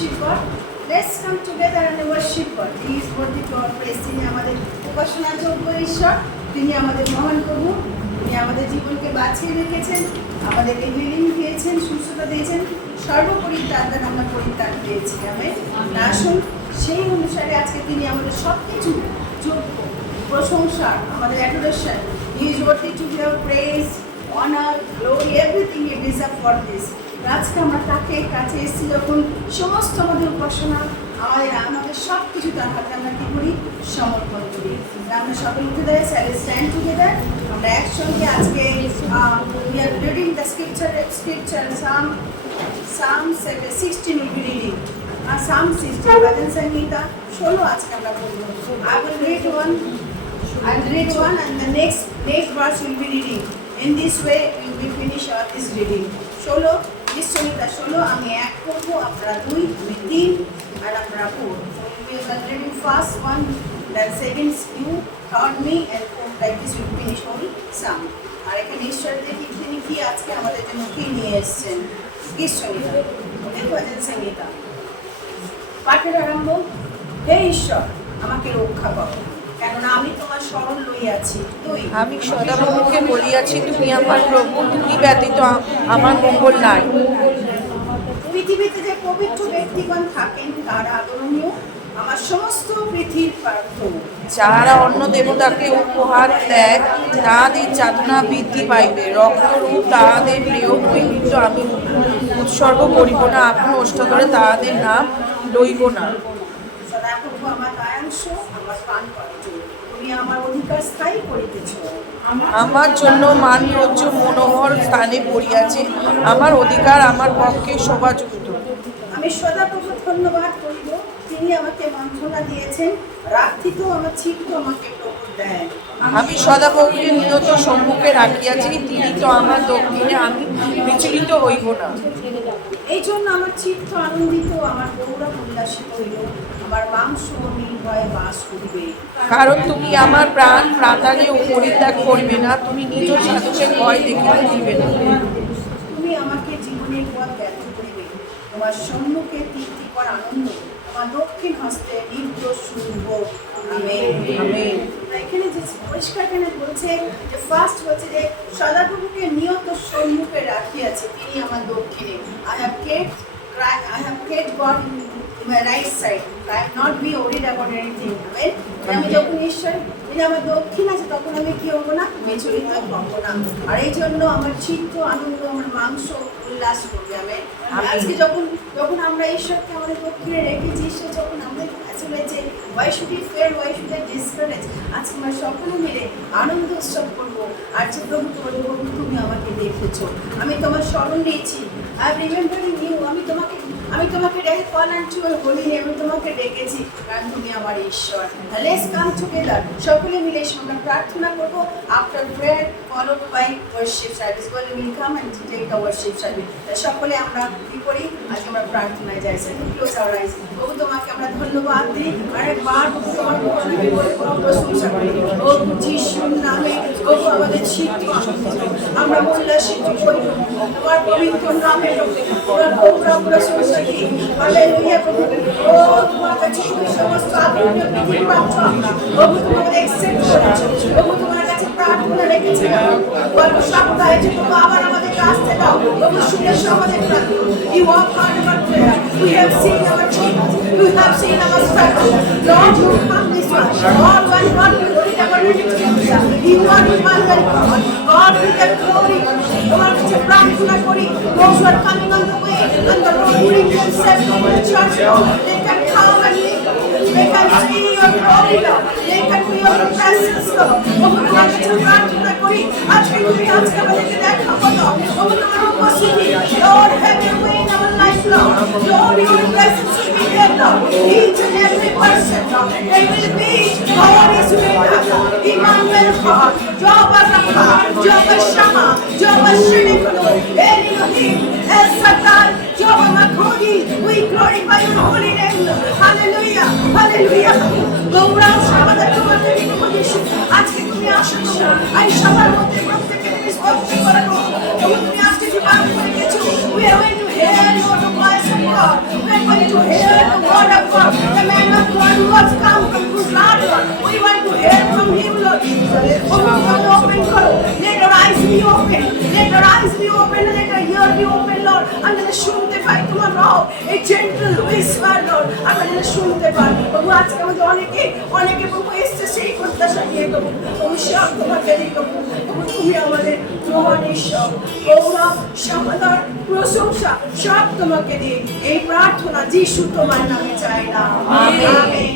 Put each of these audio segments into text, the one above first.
worship God. Let's come together and worship God. He is worthy to our praise. তিনি আমাদের উপাসনা যোগ্য ঈশ্বর, তিনি আমাদের মহান প্রভু, তিনি আমাদের জীবনকে বাঁচিয়ে রেখেছেন, আমাদেরকে হিলিং দিয়েছেন, সুস্থতা দিয়েছেন, সর্বোপরি তার দ্বারা আমরা পরিত্রাণ পেয়েছি। আসুন সেই অনুসারে আজকে তিনি আমাদের সব কিছু যোগ্য, প্রশংসা, আমাদের adoration, he is worthy to give praise, honour, glory, everything he deserve for this. আজকে আমরা তাকে কাছে এসেছি যখন সমস্ত আমাদের উপাসনা, আমাদের সব কিছু তার হাতে আমরা কী করি, সমর্পণ করি। আমরা সকলে উঠে দাঁড়িয়ে স্ট্যান্ড টুগেদার। আমরা একসঙ্গে আজকে we are reading the scripture Psalm 16 will be reading. Psalm 16 ভজন সংহিতা 16 আজকে আমরা পড়ব। I will read one and the next verse will be reading. In this way we will finish this reading. 16 সংহিতা 16 আমি 1 পড়ব, আপনারা 2, আমি 3 আর আপনারা 4. So we will reading first one, then second you, third me, and fourth like this will finish whole psalm. আর এখানে ঈশ্বর দেখি তিনি কি আজকে আমাদের জন্য কি নিয়ে এসেছেন। গীত সংহিতা, ভজন সংহিতা পাঠের আরম্ভ। হে ঈশ্বর, আমাকে রক্ষা করো, কেননা আমি তোমার শরণ লইয়াছি। আমি সদাপ্রভুকে বলিয়াছি, তুমি আমার প্রভু, তুমি ব্যতীত আমার মঙ্গল নাই। পৃথিবীতে যে পবিত্র ব্যক্তিগণ থাকেন তারা আদরণীয়, আমার সমস্ত পৃথিবীর প্রার্থনা। যাহারা অন্য দেবতাকে উপহার দেয় তাহাদের যাতনা বৃদ্ধি পাইবে, রক্তরূপ তাহাদের প্রিয় নৈবেদ্য আমি উৎসর্গ করিব না, আপন অষ্টদরে তাহাদের নাম লইব না। সদাপ্রভু আমার দয়াংশ, আমার প্রাণ পাত্র, তুমি আমার অধিকার স্থায়ী করিতেছ। আমার জন্য মানরজ্য মনোহর স্থানে পড়িয়াছে, আমার অধিকার আমার পক্ষে শোভাযুক্ত। আমি সদাপ্রভু ধন্যবাদ করিব, তিনি আমাকে মন্ত্রণা দিয়েছেন, রাত্রিতেও আমার চিত্ত আমাকে প্রভু দেয়। আমি সদাপ্রভুকে নিয়ত সম্মুখে রাখিয়াছি, তিনি তো আমার দক্ষিণে, আমি বিচলিত হইব না। এই জন্য আমার চিত্ত আনন্দিত, আমার গৌরব উল্লাসিত হইল, আমার মাংস নির্ভয়ে বাস করিবে। কারণ তুমি আমার প্রাণ প্রাতানে পরিত্যাগ করিবে না, তুমি নিজ সাধুকের ভয় দেখিতে দিবে না। তুমি আমাকে জীবনের পথ ব্যর্থ করিবে, তোমার সম্মুখে তৃপ্তিকর আনন্দ, তোমার দক্ষিণ হস্তে নির্দোষ শুনব। Amen amen. এখানে যে পরিষ্কার কেন বলছে যে ফার্স্ট বলছে যে সদাপ্রভুকে নিয়ত সম্মুখে রাখিয়াছে, তিনি আমার দক্ষিণে। I have kept God in my right side. I have not be worried about anything. Amen. আমি যখন ঈশ্বর তিনি আমার দক্ষিণ আছে, তখন আমি কি হবো না, বিচলিত হবো না। আর এই জন্য আমার চিত্ত আনন্দ, আমার মাংস উল্লাস করবে। আমেন। আজকে যখন আমরা ঈশ্বরকে আমাদের দক্ষিণে রেখেছি, ঈশ্বর যখন আমাদের কাছে রয়েছে, why should we fear, why should I discourage? আজকে আমরা সকলে মিলে আনন্দ উৎসব করবো। আর যে প্রভু তুমি আমাকে দেখেছো, আমি তোমার স্মরণ নিয়েছি। I am remembering you, আমি তোমাকে ডেকে কল আনছি, ওই বলিনি, আমি তোমাকে ডেকেছি, কারণ তুমি আমার ঈশ্বর। Let's come together, সকলে মিলে আমরা প্রার্থনা করব। After prayer followed by worship service, we will come and take the worship service. সকলে আমরা কি করি, আজ আমরা প্রার্থনায় যাই। Close our eyes. প্রভু তোমাকে আমরা ধন্যবাদ দিই, আরেকবার তোমার প্রশংসা করি। ও যিশুর নামে প্রভু আমাদের চিত্ত আমরা উল্লাসিত করি, তোমার পবিত্র নামে তোমার প্রশংসা করি। হালেলুয়া প্রভু। ও তোমার কাছে সমস্ত আদরণীয় পৃথিবীর পাত্র আমরা। প্রভু তোমাকে অ্যাকসেপ্ট করেছো, প্রভু তোমার কাছে প্রার্থনা রেখেছি। গত সপ্তাহে যে তুমি আবার আমাদের আসতে দাও, প্রভু শুনেছো আমাদের প্রার্থনা। You are part of our prayer. We have seen our tears. You have seen our struggle. Lord, you come this way. Lord, when God will worry about anything, you are Emmanuel God. God, we can glory. তোমার কাছে প্রার্থনা করি, those who are coming on the way, on the road, bring themselves to the church, Lord. They can come and they can see your glory, Lord. They can feel your presence, Lord. প্রভু তোমার কাছে প্রার্থনা করি, আজকে তুমি আমাদেরকে দেখাবো, Lord. প্রভু তোমার উপস্থিতি, Lord, have your way in our life, Lord. Lord, your presence will be there, Lord. Each and every person, Lord. They will be God is with us. Emmanuel God, Jehovah Rapha, Jehovah Shammah, Jehovah Shirikunu, Elohim, El Shaddai, Jehovah Makodi. We glorify your holy name. Hallelujah, hallelujah. গৌরব আমাদের তোমাকে নিবেদিত। আজকে তুমি আসো, এই সবার মধ্যে প্রত্যেককে তুমি স্পর্শ করো। তুমি আজকে যে বাণী করে গেছো, we are going to hear your voice of God. We are going to hear Let our eyes be open and let our ear be open, Lord. আমি যেন শুনতে পাই তোমার রব, এই জেন্টল হুইসপার, Lord, আমরা যেন শুনতে পাই। প্রভু আজকে আমাদের অনেকে প্রভু এসছে সেই প্রত্যাশা নিয়ে প্রভু, সব তোমাকে দিই প্রভু। প্রভু তুমি আমাদের মহান ঈশ্বর, গৌরব, সমাদর, প্রশংসা সব তোমাকে দিই। এই প্রার্থনা যিশু তোমার নামে চাই না, আমেন।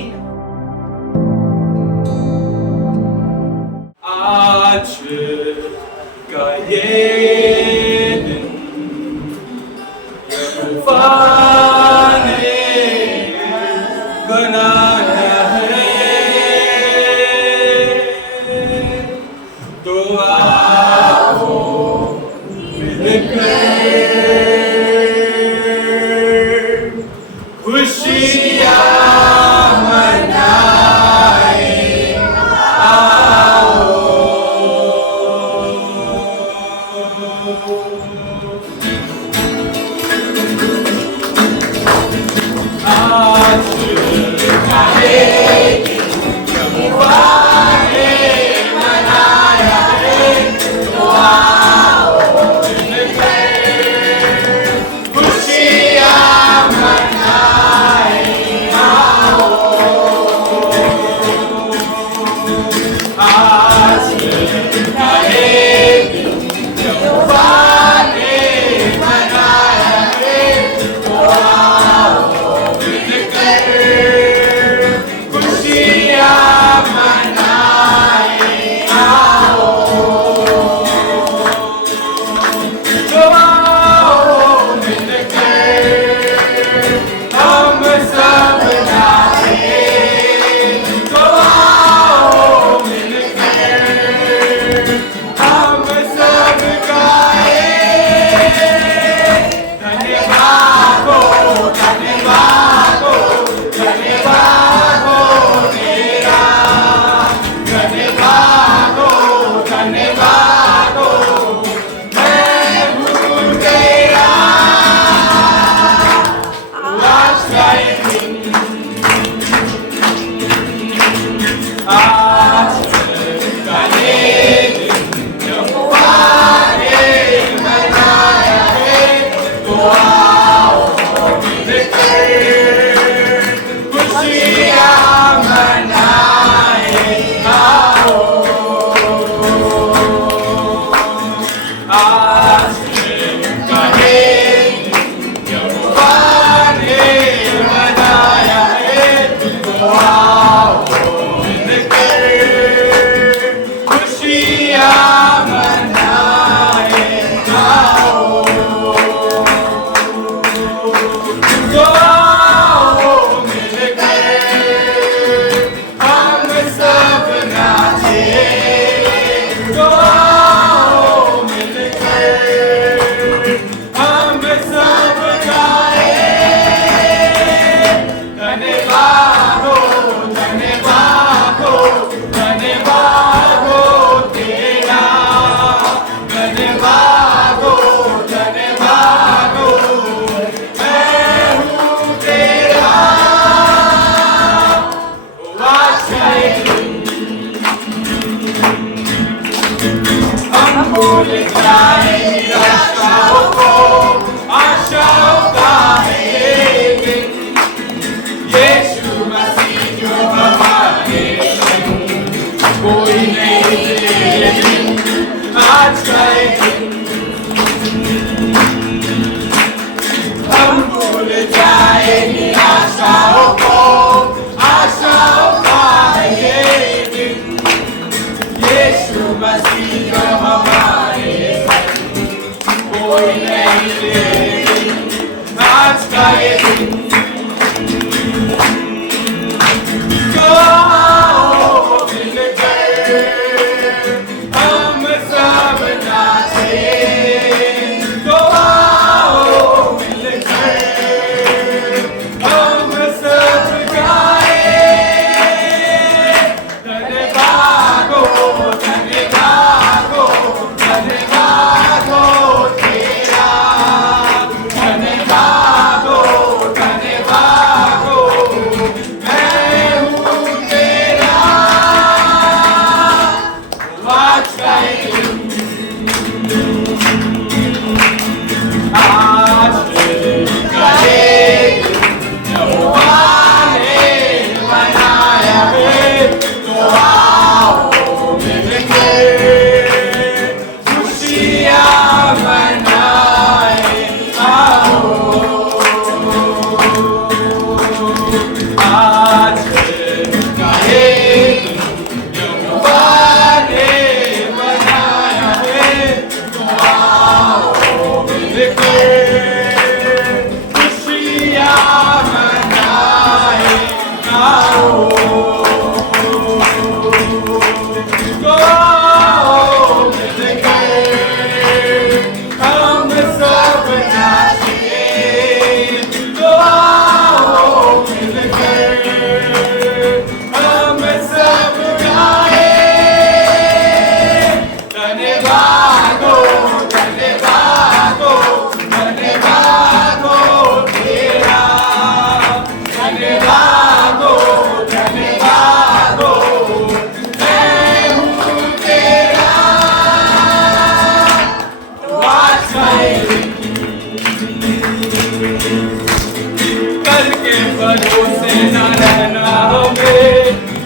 कल के भरोसे न रहना हमें,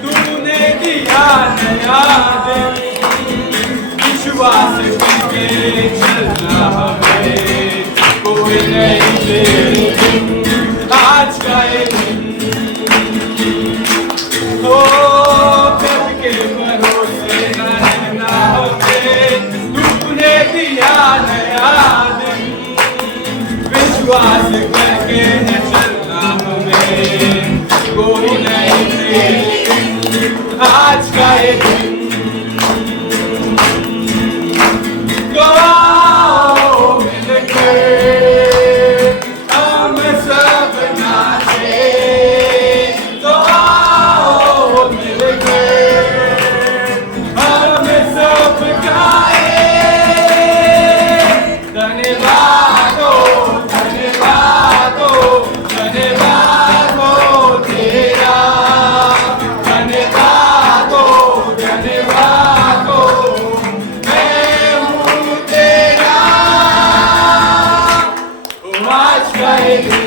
तूने दिया नया दिन, विश्वास करके चलना हमें, कोई नहीं तेरे दिन, आज का ये दिन हो, कल के भरोसे न रहना हमें, तूने दिया नया दिन, विश्वास करके चलना हमें, कोई नहीं तेरे दिन, आज का ये दिन। तो आओ मिलकर हम सब नाचे, तो आओ मिलकर हम सब गाए, धन्यवाद हो, धन्यवाद हो, धन्यवाद हो तेरा, धन्यवाद हो, धन्यवाद हो, मैं हूँ तेरा, ओ आज का ये दिन।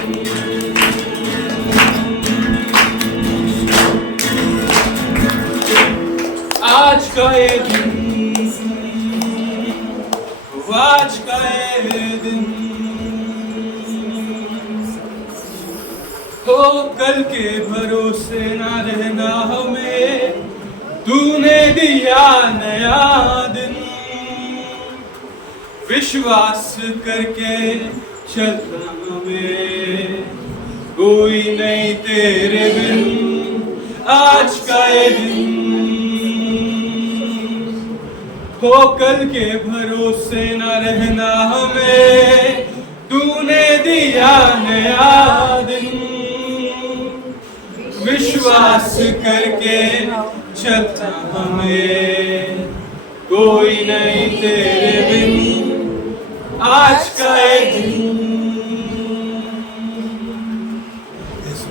आज का ये दिन, आज का ये दिन, हो कल के भरोसे ना रहना हमें, तूने दिया नया दिन, विश्वास करके चलना हमें, कोई नहीं तेरे बिन, आज का ये दिन, हो कल के भरोसे न रहना हमें, तूने दिया नया दिन, विश्वास करके चलना हमें, कोई नहीं तेरे बिन, आज का ये दिन।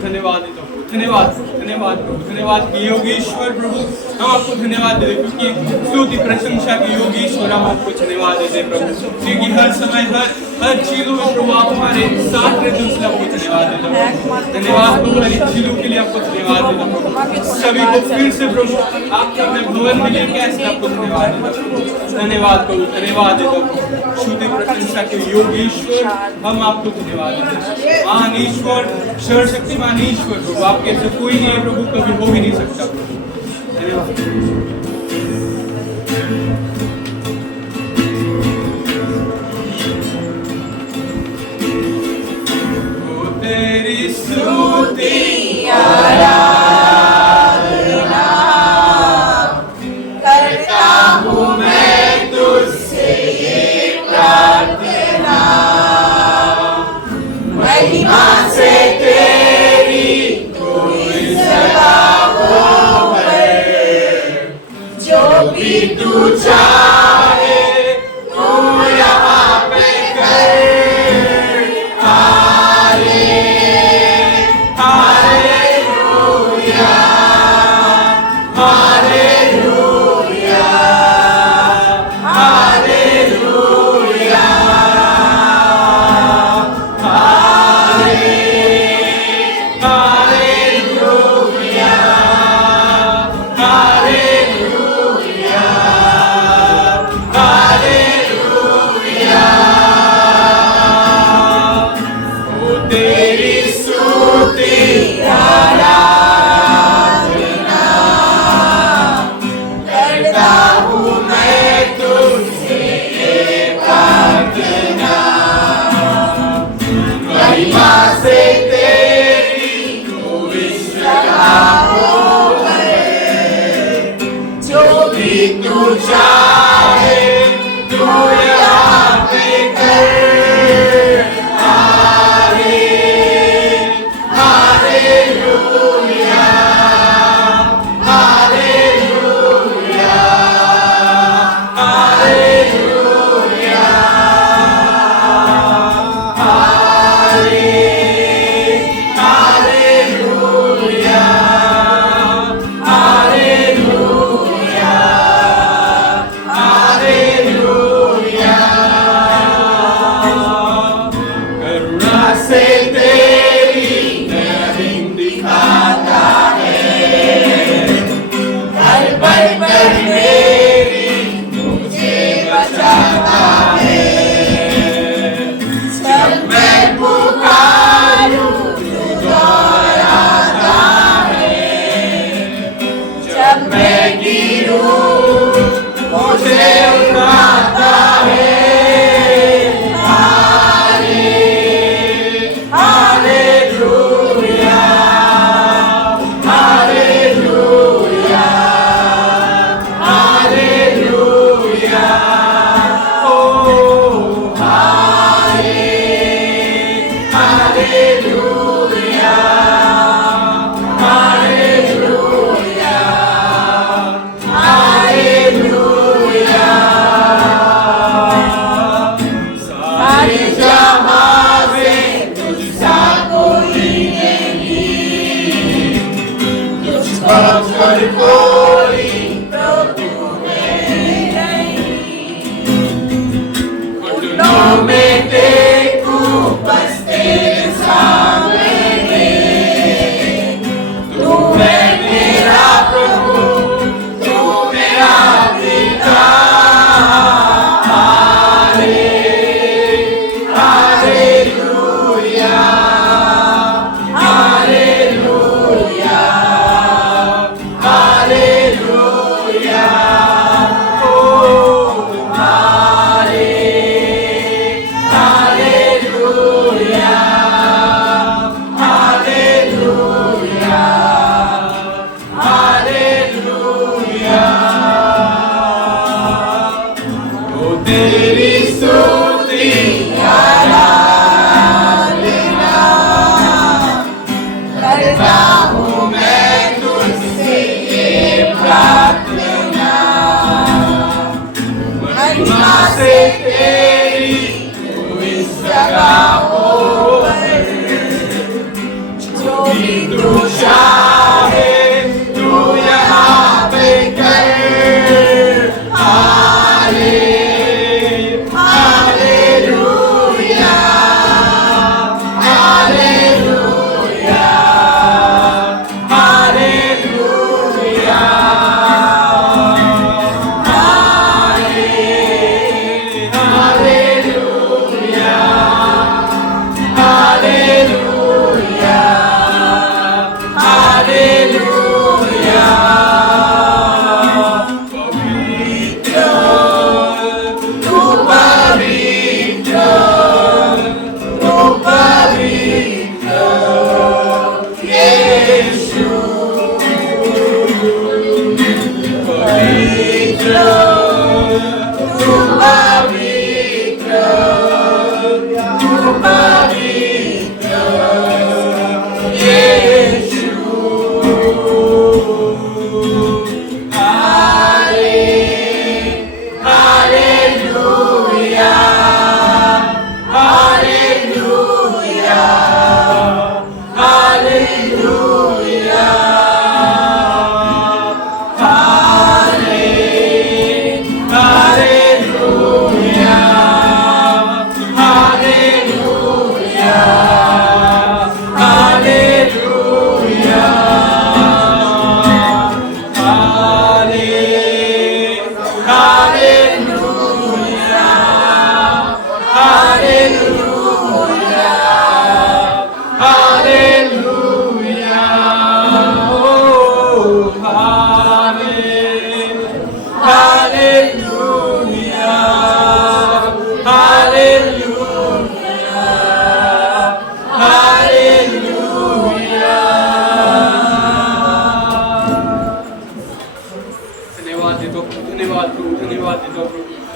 धन्यवाद देता हूँ, धन्यवाद, धन्यवाद प्रभु, धन्यवाद कि योगेश्वर प्रभु, हम आपको धन्यवाद देते हैं क्योंकि स्तुति प्रशंसा की योगेश्वर हम आपको धन्यवाद देते हैं प्रभु, क्योंकि हर समय हर चीजों में प्रभु आप हमारे साथ रहते हैं, इसलिए आपको धन्यवाद देता हूँ। धन्यवाद प्रभु हर चीजों के लिए आपको धन्यवाद देता हूँ प्रभु, सभी को फिर से प्रभु आपके अपने भवन में लेके ऐसे आपको धन्यवाद देता हूँ, धन्यवाद प्रभु, धन्यवाद देता हूँ। स्तुति प्रशंसा के योगेश्वर हम आपको धन्यवाद देते हैं, महान ईश्वर, सर्वशक्तिमान ईश्वर प्रभु, आपके ऐसे कोई नहीं है प्रभु, कभी हो भी नहीं सकता प्रभु, धन्यवाद। तेरी स्तुति आराधना करता हूँ मैं तुझसे ये प्रार्थना, महिमा से तेरी कोई सदा हो है, जो भी तू चाहे तू यहाँ पे कर, हारे तू चाहे तू यहाँ पे कर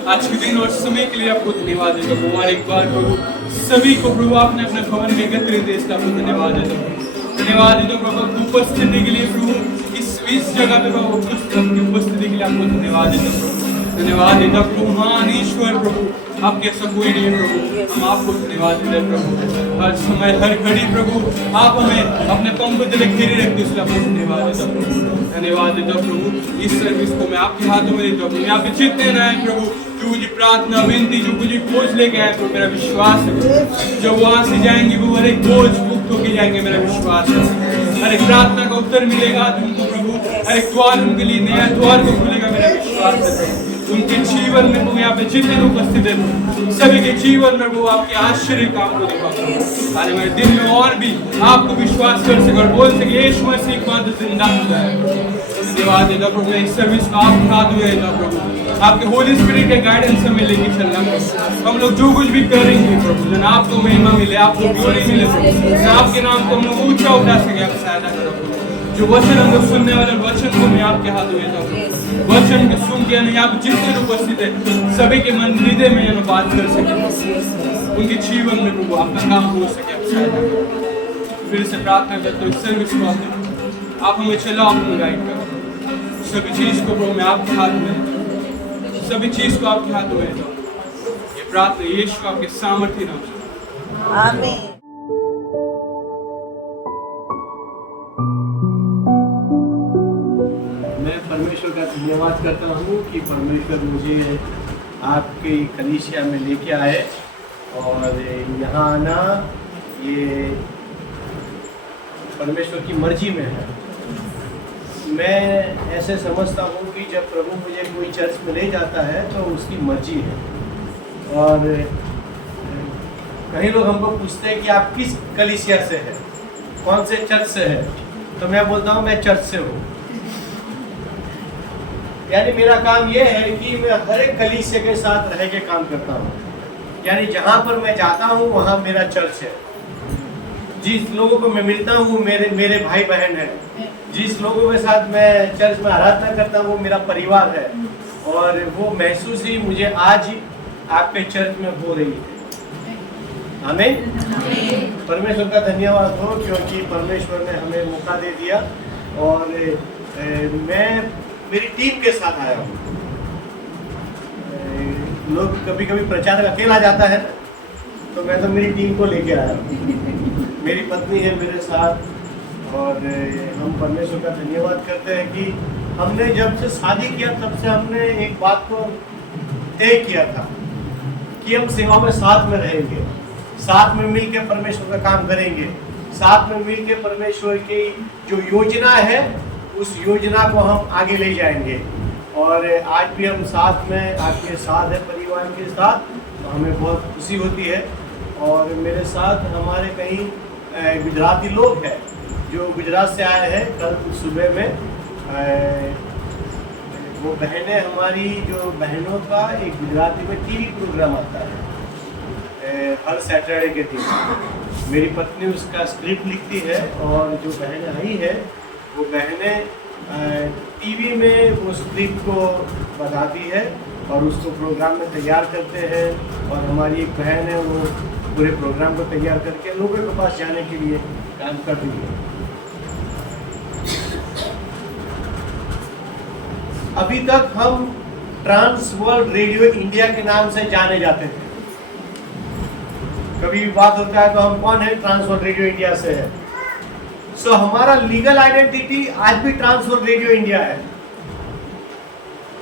आज के दिन और समय के लिए आपको धन्यवाद देता हूँ। और एक बार प्रभु सभी को प्रभु आपने अपने भवन में एकत्रित देश का आपको धन्यवाद देता हूँ। धन्यवाद देता हूँ प्रभु उपस्थिति के लिए प्रभु इस जगह पे प्रभु आपकी उपस्थिति के लिए आपको धन्यवाद देता हूँ प्रभु। धन्यवाद देता हूँ प्रभु महान ईश्वर प्रभु आपके ऐसा कोई नहीं है प्रभु। हम आपको धन्यवाद देते हैं प्रभु। हर समय हर घड़ी प्रभु आप हमें अपने पंख तले घेरे रखते इसलिए आपको धन्यवाद देता हूँ प्रभु। धन्यवाद देता हूँ प्रभु। इस सर्विस को मैं आपके हाथों में देता हूँ। यहाँ पे जितने न आए प्रभु जो मुझे प्रार्थना विनती जो मुझे खोज लेके आए प्रभु मेरा विश्वास है जब वहाँ से जाएंगे वो हर एक बोझ मुक्त होके जाएंगे मेरा विश्वास है। हर एक प्रार्थना का उत्तर मिलेगा तुमको प्रभु। हर एक द्वार उनके लिए नया द्वार को खुलेगा मेरा विश्वास है। उनके जीवन में वो यहाँ पे जितने लोग उपस्थित है सभी के जीवन में वो आपके आश्चर्य काम को दिखाओ। आज हमारे दिन में और भी आपको विश्वास कर सके और बोल सके यीशु मसीह एक बार जिंदा खुदा है। धन्यवाद देता प्रभु। इस सर्विस को आप हाथ में देता प्रभु। आपके होली स्पिरिट के गाइडेंस हमें लेके चलना प्रभु। हम लोग जो कुछ भी करेंगे प्रभु जन आपको महिमा मिले आपको ग्लोरी मिले प्रभु। आपके नाम को हम लोग ऊंचा उठा सके आप सहायता करो प्रभु। जो वचन हम लोग सुनने वाले वचन को मैं आपके हाथ में देता हूँ। वचन के सुन के यहाँ पे जितने लोग उपस्थित है सभी के मन हृदय में यहाँ बात कर सके उनके जीवन में प्रभु आपका काम हो सके आप सहायता करो। फिर से प्रार्थना करते हो सर्विस को आप हमें चलाओ आप हमें गाइड करो। सभी चीज को प्रभु मैं आपके हाथ में सभी चीज को आपके हाथ में देता हूँ। ये प्रार्थना यीशु आपके सामर्थ्य नाम आमीन। परमेश्वर का धन्यवाद करता हूँ कि परमेश्वर मुझे आपके कलीसिया में लेके आए और यहाँ आना ये परमेश्वर की मर्जी में है। मैं ऐसे समझता हूँ कि जब प्रभु मुझे कोई चर्च में ले जाता है तो उसकी मर्जी है। और कई लोग हमको पूछते हैं कि आप किस कलीसिया से हैं, कौन से चर्च से हैं, तो मैं बोलता हूँ मैं चर्च से हूँ। यानी मेरा काम ये है कि मैं हर एक कलीसिया के साथ रह के काम करता हूँ। यानी जहाँ पर मैं जाता हूँ वहाँ मेरा चर्च है। जिस लोगों को मैं मिलता हूँ मेरे भाई बहन हैं। जिस लोगों के साथ मैं चर्च में आराधना करता हूँ वो मेरा परिवार है। और वो महसूस ही मुझे आज ही आपके चर्च में हो रही है। आमीन। परमेश्वर का धन्यवाद हो क्योंकि परमेश्वर ने हमें मौका दे दिया। और मैं मेरी टीम के साथ आया हूँ। लोग कभी कभी प्रचारक अकेला जाता है तो मैं तो मेरी टीम को लेके आया हूँ। मेरी पत्नी है मेरे साथ, और हम परमेश्वर का धन्यवाद करते हैं कि हमने जब से शादी किया तब से हमने एक बात को तय किया था कि हम सेवा में साथ में रहेंगे, साथ में मिल के परमेश्वर का काम करेंगे, साथ में मिल के परमेश्वर की जो योजना है उस योजना को हम आगे ले जाएंगे। और आज भी हम साथ में आपके साथ है, परिवार के साथ, तो हमें बहुत खुशी होती है। और मेरे साथ हमारे कई गुजराती लोग हैं जो गुजरात से आए हैं। कल सुबह में वो बहनें हमारी, जो बहनों का एक गुजराती में टीवी प्रोग्राम आता है हर सैटरडे के दिन। मेरी पत्नी उसका स्क्रिप्ट लिखती है और जो बहनें आई है वो बहनें टीवी में वो स्क्रिप्ट को बताती है और उसको प्रोग्राम में तैयार करते हैं। और हमारी एक बहन है वो पूरे प्रोग्राम को तैयार करके लोगों के पास जाने के लिए काम कर रही है। अभी तक हम ट्रांस वर्ल्ड रेडियो इंडिया के नाम से जाने जाते थे। कभी भी बात होता है तो हम कौन है, ट्रांस वर्ल्ड रेडियो इंडिया से है। सो हमारा लीगल आइडेंटिटी आज भी ट्रांस वर्ल्ड रेडियो इंडिया है।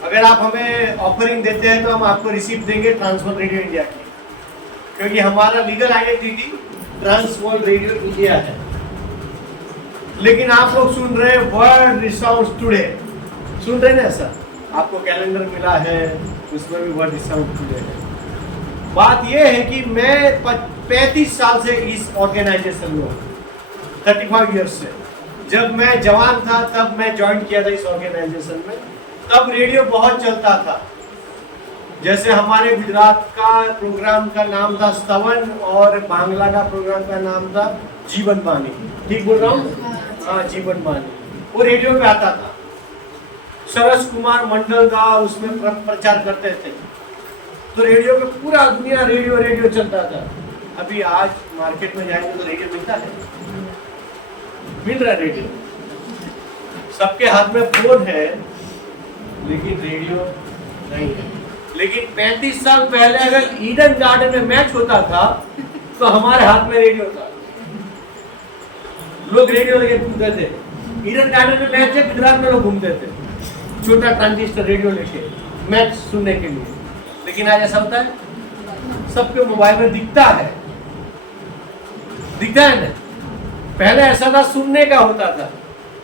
अगर आप हमें ऑफरिंग देते हैं तो हम आपको रिसीप्ट देंगे ट्रांस वर्ल्ड रेडियो इंडिया की, क्योंकि हमारा legal identity trans world radio India है। लेकिन आप लोग सुन रहे हैं वर्ल्ड रिसाउंड्स टुडे, सुन रहे हैं ना सर? आपको कैलेंडर मिला है, उसमें भी वर्ल्ड रिसाउंड्स टुडे है। बात यह है कि मैं 35 साल से इस ऑर्गेनाइजेशन में हूँ, 35 ईयर्स से। जब मैं जवान था तब मैं ज्वाइन किया था इस ऑर्गेनाइजेशन में। तब रेडियो बहुत चलता था। जैसे हमारे गुजरात का प्रोग्राम का नाम था स्तवन और बांग्ला का प्रोग्राम का नाम था जीवन बानी। ठीक बोल रहा हूँ? हाँ, जीवन बानी वो रेडियो पे आता था। सरस कुमार मंडल का उसमें प्रचार करते थे। तो रेडियो पे पूरा दुनिया रेडियो चलता था। अभी आज मार्केट में जाएंगे तो रेडियो मिलता है, मिल रहा है रेडियो। सबके हाथ में फोन है लेकिन रेडियो नहीं है। लेकिन 35 साल पहले अगर ईडन गार्डन में मैच होता था तो हमारे हाथ में रेडियो था। लोग रेडियो लेके घूमते थे। ईडन गार्डन में मैच है, गुजरात में लोग घूमते थे छोटा ट्रांजिस्टर रेडियो लेके मैच सुनने के लिए। लेकिन आज ऐसा होता है, सबके मोबाइल में दिखता है ना। पहले ऐसा था सुनने का होता था,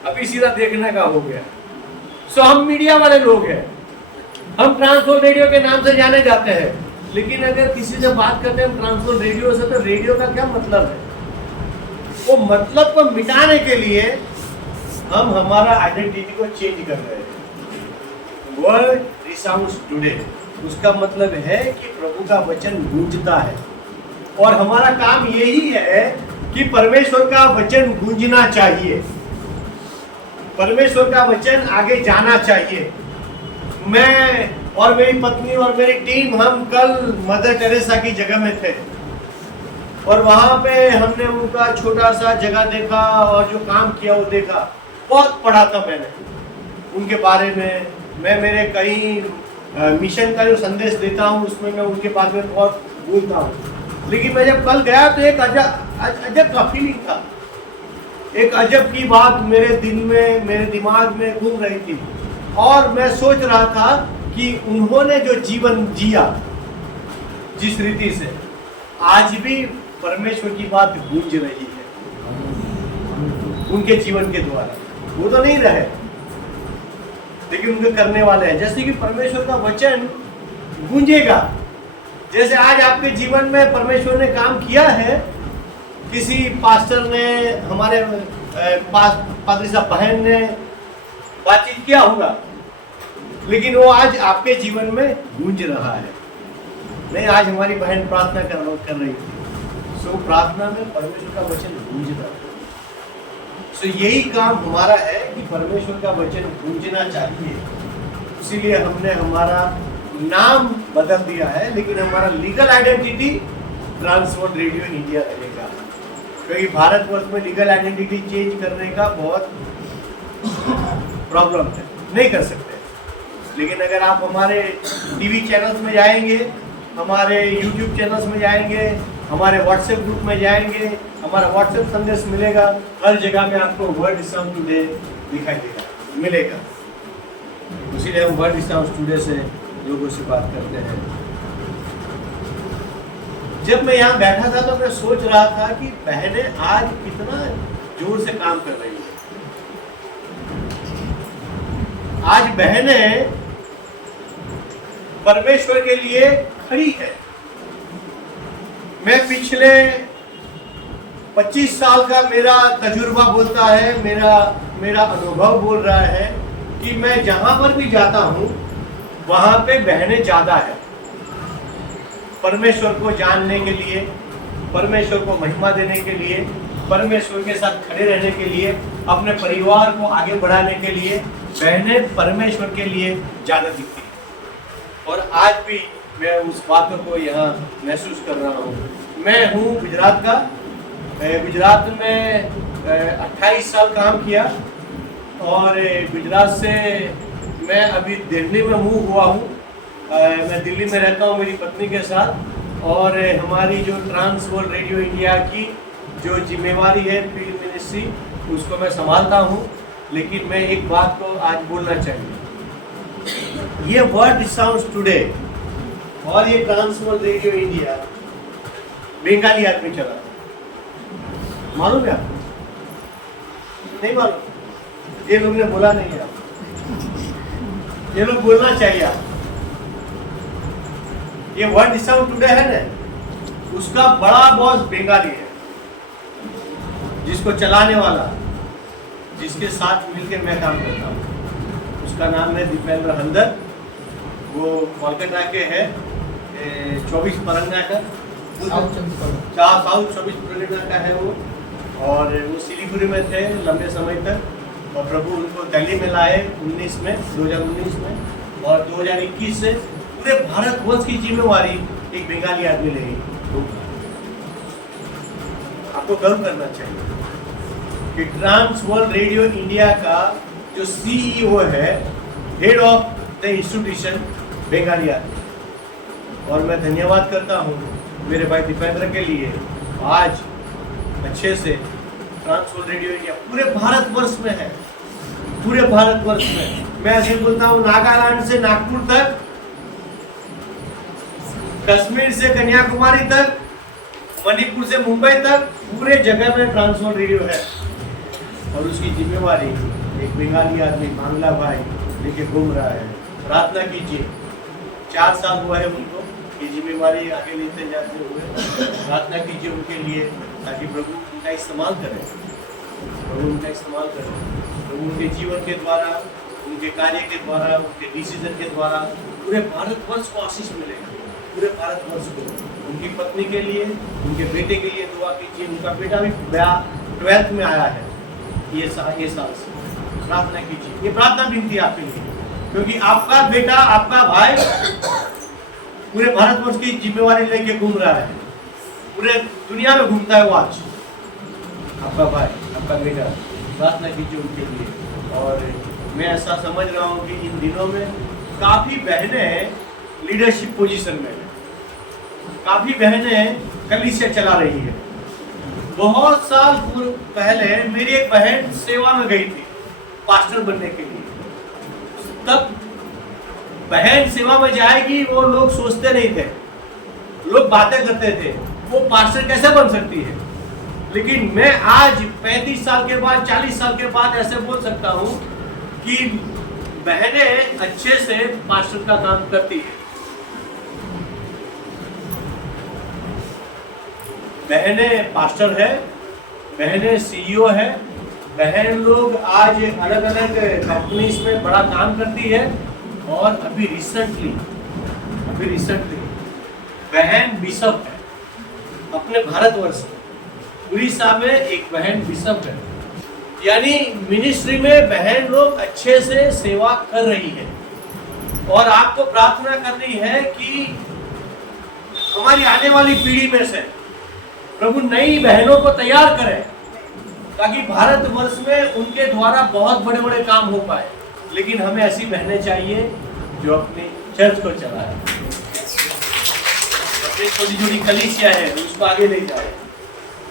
अभी सीधा देखने का हो गया। सो हम मीडिया वाले लोग हैं, हम ट्रांसवर्ल्ड रेडियो के नाम से जाने जाते हैं। लेकिन अगर किसी से बात करते हैं ट्रांसवर्ल्ड रेडियो से, तो रेडियो का क्या मतलब है? वो मतलब को मिटाने के लिए हम हमारा आइडेंटिटी को चेंज कर रहे हैं। वर्ल्ड रिसाउंड्स टुडे, उसका मतलब है कि प्रभु का वचन गूंजता है। और हमारा काम यही है कि परमेश्वर का वचन गूंजना चाहिए, परमेश्वर का वचन आगे जाना चाहिए। मैं और मेरी पत्नी और मेरी टीम, हम कल मदर टेरेसा की जगह में थे और वहाँ पे हमने उनका छोटा सा जगह देखा और जो काम किया वो देखा। बहुत पढ़ा था मैंने उनके बारे में। मैं मेरे कई मिशन का जो संदेश देता हूँ उसमें मैं उनके बारे में बहुत बोलता हूँ। लेकिन मैं जब कल गया तो एक अजब का फीलिंग था, एक अजब की बात मेरे दिल में, मेरे दिमाग में घूम रही थी। और मैं सोच रहा था कि उन्होंने जो जीवन जिया जिस रीति से, आज भी परमेश्वर की बात गूंज रही है उनके जीवन के द्वारा। वो तो नहीं रहे लेकिन उनके करने वाले हैं। जैसे कि परमेश्वर का वचन गूंजेगा, जैसे आज आपके जीवन में परमेश्वर ने काम किया है। किसी पास्टर ने, हमारे पादरी साहब बहन ने बातचीत किया होगा, लेकिन वो आज आपके जीवन में गूंज रहा है। नहीं, आज हमारी बहन प्रार्थना कर रही थी। सो प्रार्थना में परमेश्वर का वचन गूंज रहा है। सो यही काम हमारा है कि परमेश्वर का वचन गूंजना चाहिए। इसीलिए हमने हमारा नाम बदल दिया है, लेकिन हमारा legal identity Trans World radio India रहेगा। क्योंकि भारतवर्ष में लीगल आइडेंटिटी चेंज करने का बहुत प्रॉब्लम है, नहीं कर सकते। लेकिन अगर आप हमारे टीवी चैनल्स में जाएंगे, हमारे यूट्यूब चैनल्स में जाएंगे, हमारे व्हाट्सएप ग्रुप में जाएंगे, हमारा व्हाट्सएप संदेश मिलेगा, हर जगह में आपको वर्ड साउंड टुडे दिखाई देगा, मिलेगा। इसीलिए हम वर्ड साउंड टुडे से लोगों से बात करते हैं। जब मैं यहाँ बैठा था तो मैं सोच रहा था कि बहनें आज कितना जोर से काम कर रही है। आज बहनें परमेश्वर के लिए खड़ी है। मैं पिछले 25 साल का मेरा तजुर्बा बोलता है, मेरा अनुभव बोल रहा है कि मैं जहां पर भी जाता हूं वहां पे बहनें ज्यादा है। परमेश्वर को जानने के लिए, परमेश्वर को महिमा देने के लिए, परमेश्वर के साथ खड़े रहने के लिए, अपने परिवार को आगे बढ़ाने के लिए बहनें परमेश्वर के लिए ज्यादा दिखती हैं। और आज भी मैं उस बातों को यहाँ महसूस कर रहा हूँ। मैं हूँ गुजरात का। गुजरात में 28 साल काम किया और गुजरात से मैं अभी दिल्ली में मूव हुआ हूँ। मैं दिल्ली में रहता हूँ मेरी पत्नी के साथ, और हमारी जो ट्रांस वर्ल्ड रेडियो इंडिया की जो जिम्मेवारी है फील्ड मिनिस्ट्री, उसको मैं संभालता हूँ। लेकिन मैं एक बात को आज बोलना चाहिए, ये वर्ड साउंड्स टुडे और ये trans world radio India Bengali आदमी चला, मालूम है आपको? नहीं मालूम? ये लोग ने बोला नहीं है, ये लोग बोलना चाहिए आप। ये वर्ड साउंड टुडे है ना, उसका बड़ा बॉस बंगाली है, जिसको चलाने वाला, जिसके साथ मिलकर मैं काम करता हूँ, उसका नाम है दीपेंद्र हल्दर। वो कोलकाता के है, 24 परगना का, साउथ 24 परगना का है वो। और वो सिलीगुड़ी में थे लंबे समय तक, और प्रभु उनको दिल्ली में लाए 2019 में, और 2021 से पूरे भारतवर्ष की जिम्मेवारी एक बंगाली आदमी ले रही। आपको गर्व करना चाहिए कि ट्रांस वर्ल्ड रेडियो इंडिया का जो सीईओ है, head of the institution, Bengali आदमी। और मैं धन्यवाद करता हूँ मेरे भाई दीपेंद्र के लिए। आज अच्छे से ट्रांस वर्ल्ड रेडियो इंडिया पूरे भारतवर्ष में है, पूरे भारतवर्ष में। मैं ऐसे बोलता हूँ, नागालैंड से नागपुर तक, कश्मीर से कन्याकुमारी तक, मणिपुर से मुंबई तक, पूरे जगह में ट्रांस वर्ल्ड रेडियो है। और उसकी जिम्मेवारी एक बंगाली आदमी, बांग्ला भाई लेके घूम रहा है। प्रार्थना कीजिए, 4 साल हुआ है उनको ये जिम्मेवारी आगे लेते जाते हुए। प्रार्थना कीजिए उनके लिए, ताकि प्रभु उनका इस्तेमाल करें, प्रभु उनका इस्तेमाल करें। प्रभु उनके जीवन के द्वारा, उनके कार्य के द्वारा, उनके डिसीजन के द्वारा पूरे भारतवर्ष को आशीष मिलेगा, पूरे भारतवर्ष को। उनकी पत्नी के लिए, उनके बेटे के लिए दुआ कीजिए। उनका बेटा भी 12th में आया है ये साल से। प्रार्थना कीजिए, ये प्रार्थना विनती है आपके लिए, क्योंकि आपका बेटा, आपका भाई पूरे भारतवर्ष की जिम्मेवारी लेके घूम रहा है, पूरे दुनिया में घूमता है वो आज। आपका भाई, आपका बेटा, प्रार्थना कीजिए उनके लिए। और मैं ऐसा समझ रहा हूँ कि इन दिनों में काफ़ी बहनें लीडरशिप पोजीशन में है, काफ़ी बहनें कलीसिया चला रही है। बहुत साल पहले मेरी एक बहन सेवा में गई थी पास्टर बनने के लिए। तब बहन सेवा में जाएगी, वो लोग सोचते नहीं थे, लोग बातें करते थे वो पास्टर कैसे बन सकती है। लेकिन मैं आज 35 साल के बाद, 40 साल के बाद ऐसे बोल सकता हूँ कि बहनें अच्छे से पास्टर का काम करती है। बहनें पास्टर है, बहनें सीईओ है, बहन लोग आज अलग अलग कंपनीज में बड़ा काम करती है। और अभी रिसेंटली बहन बिशप है अपने भारतवर्ष में। उड़ीसा में एक बहन बिशप है, यानी मिनिस्ट्री में बहन लोग अच्छे से सेवा कर रही है। और आपको प्रार्थना करनी है कि हमारी आने वाली पीढ़ी में से प्रभु नई बहनों को तैयार करें, ताकि भारतवर्ष में उनके द्वारा बहुत बड़े बड़े काम हो पाए। लेकिन हमें ऐसी बहनें चाहिए जो अपनी चर्च को चलाए, ये छोटी छोटी कलीसिया है उसको आगे ले जाए।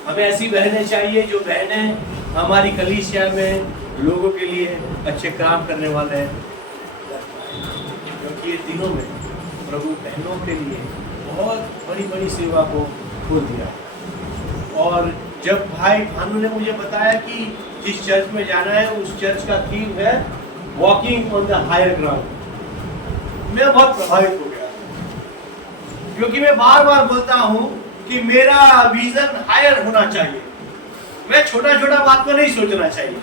हमें ऐसी बहनें चाहिए जो बहनें हमारी कलीसिया में लोगों के लिए अच्छे काम करने वाले हैं, क्योंकि ये दिनों में प्रभु बहनों के लिए बहुत बड़ी बड़ी सेवा को खोल दिया। और जब भाई भानु ने मुझे बताया कि जिस चर्च में जाना है उस चर्च का थीम है walking on the higher ground, मैं बहुत प्रभावित हो गया, क्योंकि मैं बार बार बोलता हूँ कि मेरा विजन हायर होना चाहिए। मैं छोटा छोटा बात को नहीं सोचना चाहिए,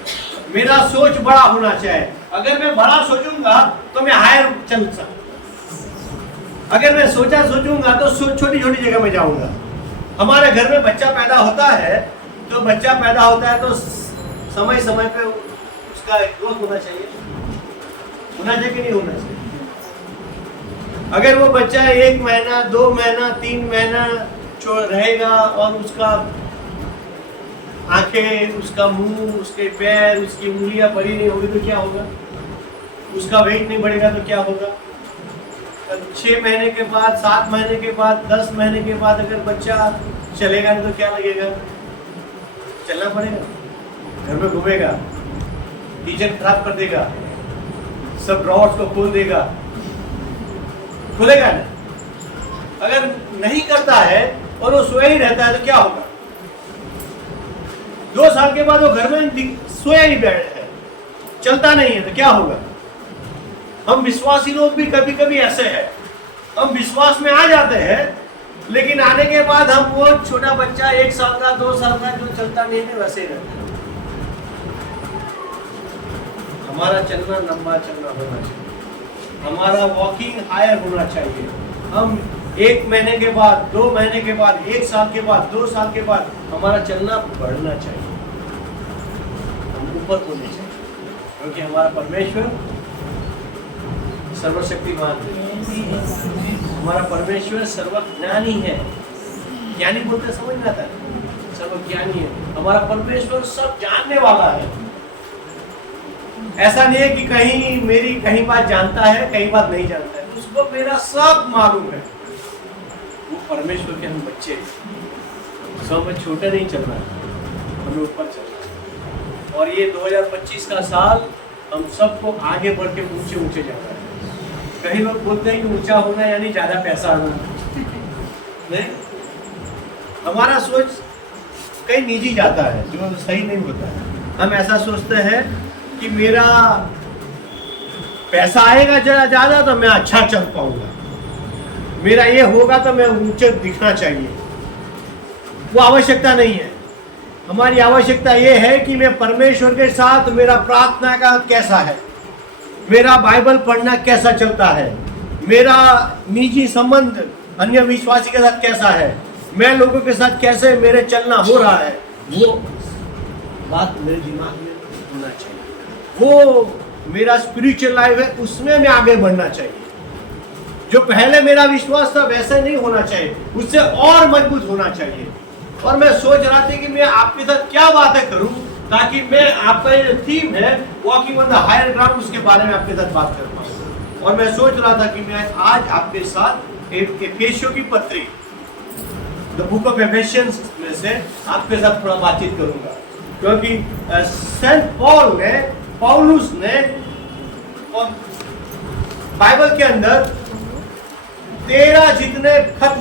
मेरा सोच बड़ा होना चाहिए। अगर मैं बड़ा सोचूंगा तो मैं हायर चल सकता, अगर मैं सोचूंगा तो छोटी छोटी जगह में जाऊंगा। हमारे घर में बच्चा पैदा होता है तो समय समय पे उसका ग्रोथ होना चाहिए कि नहीं होना चाहिए। अगर वो बच्चा 1 महीना 2 महीना 3 महीना रहेगा और उसका आंखें, उसका मुंह, उसके पैर, उसकी उंगलियां बड़ी नहीं होगी तो क्या होगा? उसका वेट नहीं बढ़ेगा तो क्या होगा? 6 महीने के बाद, 7 महीने के बाद, 10 महीने के बाद अगर बच्चा चलेगा नहीं तो क्या लगेगा? चलना पड़ेगा, घर में घूमेगा, किचन खराब कर देगा, सब ड्रॉर्स को खोल देगा, खुलेगा नहीं। अगर नहीं करता है और वो सोया ही रहता है तो क्या होगा? 2 साल के बाद वो घर में सोया ही बैठ है, चलता नहीं है तो क्या होगा? हम विश्वासी लोग भी कभी कभी ऐसे हैं, हम विश्वास में आ जाते हैं लेकिन आने के बाद हम वो छोटा बच्चा 1 साल का 2 साल का जो चलता नहीं है वैसे ही रहता है। हमारा चलना लंबा चलना होना चाहिए, हमारा वॉकिंग हायर होना चाहिए। हम 1 महीने के बाद, 2 महीने के बाद, 1 साल के बाद, 2 साल के बाद हमारा चलना बढ़ना चाहिए, हम ऊपर होने चाहिए, क्योंकि हमारा परमेश्वर सर्वशक्तिमान है, हमारा परमेश्वर सर्वज्ञानी है। ज्ञानी बोलते समझ में आता है, सर्वज्ञानी है, हमारा परमेश्वर सब जानने वाला है। ऐसा नहीं है कि कहीं बात जानता है, कहीं बात नहीं जानता है, उसको मेरा सब मालूम है। वो परमेश्वर के हम बच्चे, सब में छोटे नहीं चल रहा है, हमें ऊपर चलना है। और ये 2025 का साल हम सबको आगे बढ़ के ऊंचे ऊंचे जाना है। कई लोग बोलते हैं कि ऊंचा होना यानी ज्यादा पैसा होना, नहीं, हमारा सोच कहीं निजी जाता है जो सही नहीं होता है। हम ऐसा सोचते हैं कि मेरा पैसा आएगा जरा ज्यादा तो मैं अच्छा चल पाऊंगा, मेरा ये होगा तो मैं ऊंचे दिखना चाहिए। वो आवश्यकता नहीं है। हमारी आवश्यकता ये है कि मैं परमेश्वर के साथ मेरा प्रार्थना का कैसा है, मेरा बाइबल पढ़ना कैसा चलता है, मेरा निजी संबंध अन्य विश्वासी के साथ कैसा है, मैं लोगों के साथ कैसे मेरे चलना हो रहा है, वो बात मेरे दिमाग में होना चाहिए। वो मेरा स्पिरिचुअल लाइफ है, उसमें मैं आगे बढ़ना चाहिए। जो पहले मेरा विश्वास था वैसे नहीं होना चाहिए, उससे और मजबूत होना चाहिए। और मैं सोच रहा था कि मैं आपके साथ क्या बातें करूं ताकि मैं, आपका ये थीम है walking on the higher ground, उसके बारे में आपके साथ बात कर पाऊं। और मैं सोच रहा था कि मैं आज आपके साथ एफेसियों की पत्री, द बुक ऑफ एफेसियंस में से आपके साथ थोड़ा बातचीत करूंगा, क्योंकि सेंट पौलुस ने बाइबल के अंदर 13 जितने खत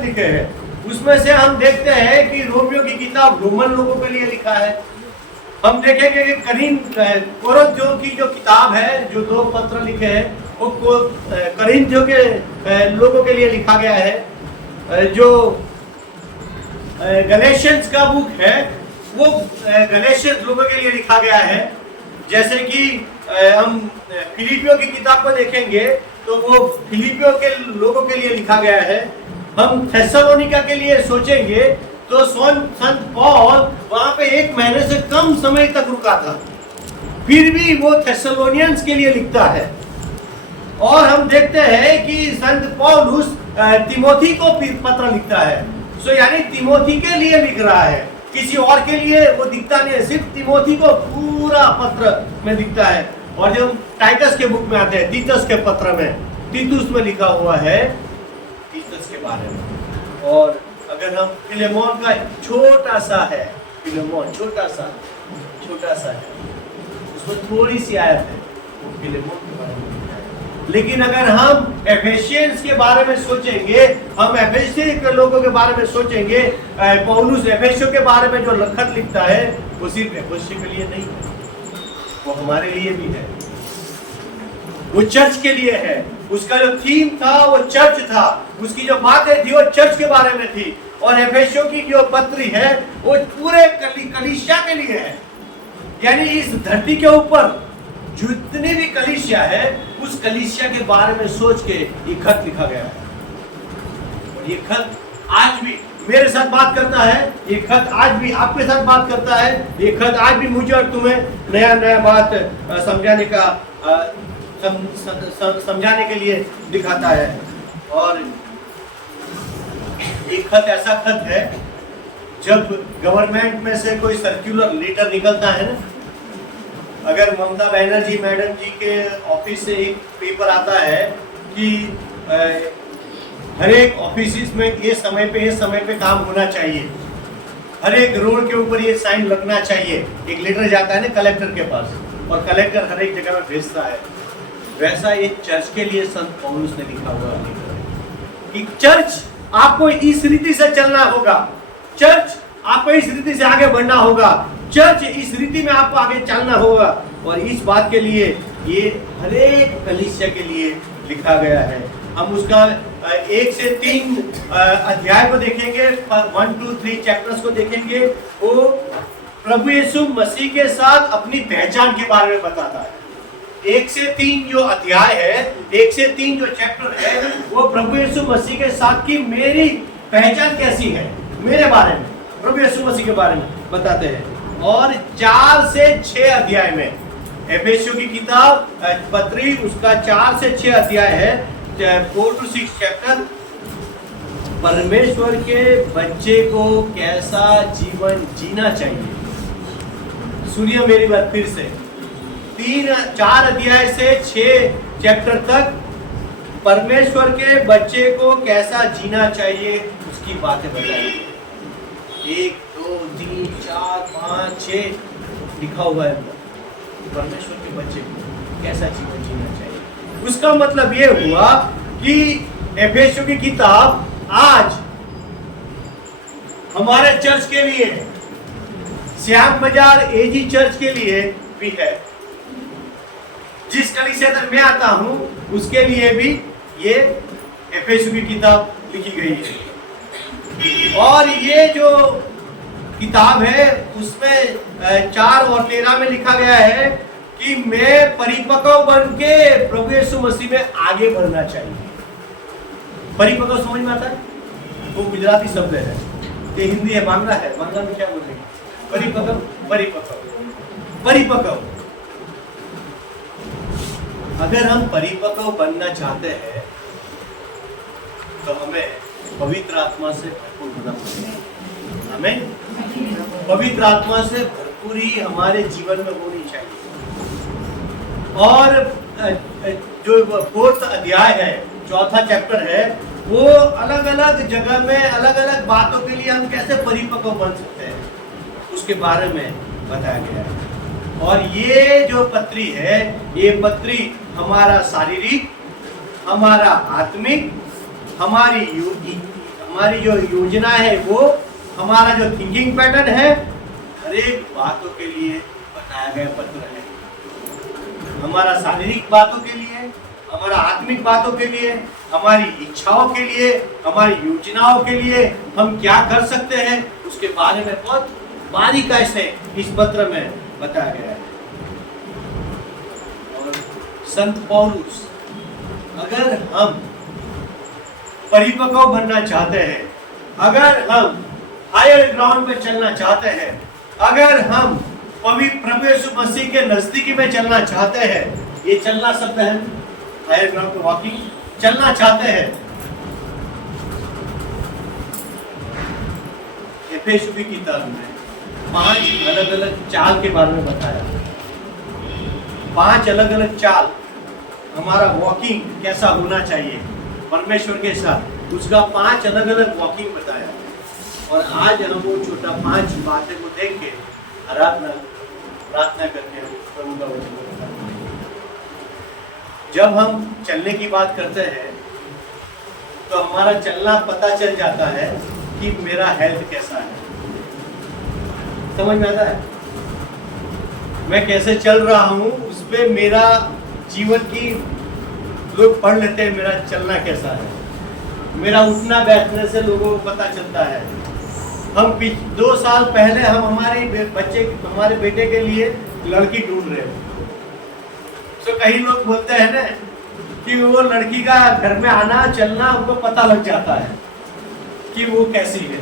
लिखे हैं, उसमें से हम देखते हैं कि रोमियो की किताब रोमन लोगों के लिए लिखा है। हम देखेंगे कि कोरिन्थियों की जो किताब है, जो 2 पत्र लिखे हैं, वो कोरिन्थियों के लोगों के लिए लिखा गया है। जो गलेशियंस का बुक है वो गलेशियंस लोगों के लिए लिखा गया है। जैसे कि हम फिलिपियों की किताब को देखेंगे तो वो फिलिपियों के लोगों के लिए लिखा गया है। हम थेसलोनिका के लिए सोचेंगे तो संत पौल वहां पे 1 महीने से कम समय तक रुका था, फिर भी वो थेसलोनियंस के लिए लिखता है। और हम देखते हैं कि संत पौलुस तिमोथी को पत्र लिखता है। सो यानी तिमोथी के लिए लिख रहा है, किसी और के लिए वो दिखता नहीं है, सिर्फ तिमोथी को पूरा पत्र में दिखता है। और जब टाइटस के बुक में आते हैं, तीतस के पत्र में, तीतुस में लिखा हुआ है तीतुस के बारे में। और अगर हम फिलेमोन का छोटा सा है, फिलेमोन छोटा सा है, उसमें थोड़ी सी आयत है वो फिलेमोन के बारे में लिखा है। लेकिन अगर हम एफेसियंस के बारे में सोचेंगे, हम एफेसी के लोगों के बारे में सोचेंगे, पौलुस एफेसियों के बारे में जो खत लिखता है वो सिर्फ एफेसी के लिए नहीं है, वो हमारे लिए भी है, वो चर्च के लिए है। उसका जो थीम था वो चर्च था, उसकी जो बातें थी वो चर्च के बारे में थी। और एफेसियों की जो पत्री है वो पूरे कलीसिया के लिए है। यानी इस धरती के ऊपर जितनी भी कलीसिया है उस कलीसिया के बारे में सोच के ये खत लिखा गया है। और ये खत आज भी मेरे साथ बात करता है, ये खत आज भी आपके साथ बात करता है, ये खत आज भी मुझे और तुम्हें नया नया बात समझाने के लिए दिखाता है। और एक खत ऐसा खत है, जब गवर्नमेंट में से कोई सर्कुलर लेटर निकलता है ना, अगर ममता बनर्जी मैडम जी के ऑफिस से एक पेपर आता है कि हर एक ऑफिस में ये समय पे काम होना चाहिए, हर एक रोड के ऊपर ये साइन लगना चाहिए, एक लेटर जाता है ना कलेक्टर के पास, और कलेक्टर हर एक जगह में भेजता है। वैसा ये चर्च के लिए संत पौलुस ने लिखा हुआ लेटर है कि चर्च आपको इस रीति से चलना होगा, चर्च आपको इस रीति से आगे बढ़ना होगा, चर्च इस रीति में आपको आगे चलना होगा। और इस बात के लिए ये हर एक कलीसिया के लिए लिखा गया है। हम उसका 1 से 3 अध्याय को देखेंगे, 1 2 3 चैप्टर्स को देखेंगे। वो प्रभु यीशु मसीह के साथ अपनी पहचान के बारे में बताता है। 1 से 3 जो अध्याय है, 1 से 3 जो चैप्टर है, वो प्रभु यीशु मसीह के साथ की मेरी पहचान कैसी है, मेरे बारे में, प्रभु यीशु मसीह के बारे में बताते हैं। और 4 से 6 अध्याय में एफेसियों की किताब पत्री, उसका 4 से 6 अध्याय है, 4 to 6 चैप्टर, परमेश्वर के बच्चे को कैसा जीवन जीना चाहिए। सुनिए मेरी बात फिर से, 4 अध्याय से 6 चैप्टर तक परमेश्वर के बच्चे को कैसा जीना चाहिए उसकी बातें बताई। 1 2 3 4 5 6 लिखा हुआ है परमेश्वर के बच्चे को कैसा जीवन जीना चाहिए। उसका मतलब ये हुआ कि एफेसियों की किताब आज हमारे चर्च के लिए, श्याम बाजार एजी चर्च के लिए भी है। जिस कलीसिया से मैं आता हूं उसके लिए भी ये एफेसियों की किताब लिखी गई है। और ये जो किताब है उसमें 4 और 13 में लिखा गया है कि मैं परिपक्व बन के प्रभु यीशु मसीह में आगे बढ़ना चाहिए। परिपक्व समझ में आता है? वो गुजराती शब्द है, ये हिंदी है, बांग्ला है, बांग्ला में क्या बोलेंगे? परिपक्व, परिपक्व, परिपक्व। अगर हम परिपक्व बनना चाहते हैं तो हमें पवित्र आत्मा से भरपूर होना पड़ेगा। हमें पवित्र आत्मा से भरपूरी हमारे जीवन में होनी चाहिए। और जो 4th अध्याय है, 4था चैप्टर है, वो अलग अलग जगह में अलग अलग बातों के लिए हम कैसे परिपक्व बन सकते हैं उसके बारे में बताया गया है। और ये जो पत्री है, ये पत्री हमारा शारीरिक, हमारा आत्मिक, हमारी जो योजना है, वो हमारा जो थिंकिंग पैटर्न है, हर एक बातों के लिए बताया गया पत्र है। हमारा शारीरिक बातों के लिए, हमारा आत्मिक बातों के लिए, हमारी इच्छाओं के लिए, हमारी योजनाओं के लिए हम क्या कर सकते हैं उसके बारे में बहुत बारीकाई से इस पत्र में बताया गया है। और संत पौलुस, अगर हम परिपक्व बनना चाहते हैं, अगर हम हायर ग्राउंड पे चलना चाहते हैं, अगर हम प्रभु यीशु मसीह के नजदीकी में चलना चाहते हैं, ये चलना शब्द है, हायर ग्राउंड पे वॉकिंग चलना चाहते हैं। एफेसियों की किताब में 5 अलग अलग चाल के बारे में बताया, 5 अलग अलग चाल हमारा वॉकिंग कैसा होना चाहिए परमेश्वर के साथ, उसका 5 अलग अलग वॉकिंग बताया। और आज हम वो छोटा 5 बातें को देख के प्रार्थना करके हम प्रभु का वचन बताते हैं। जब हम चलने की बात करते हैं तो हमारा चलना पता चल जाता है कि मेरा हेल्थ कैसा है। समझ में आता है? मैं कैसे चल रहा हूँ उस पे मेरा जीवन की लोग पढ़ लेते हैं, मेरा चलना कैसा है। मेरा उठना बैठने से लोगों को पता चलता है। हम 2 साल पहले हम हमारे बेटे के लिए लड़की ढूंढ रहे हैं। तो कई लोग बोलते हैं ना कि वो लड़की का घर में आना चलना उनको पता लग जाता है कि वो कैसी है।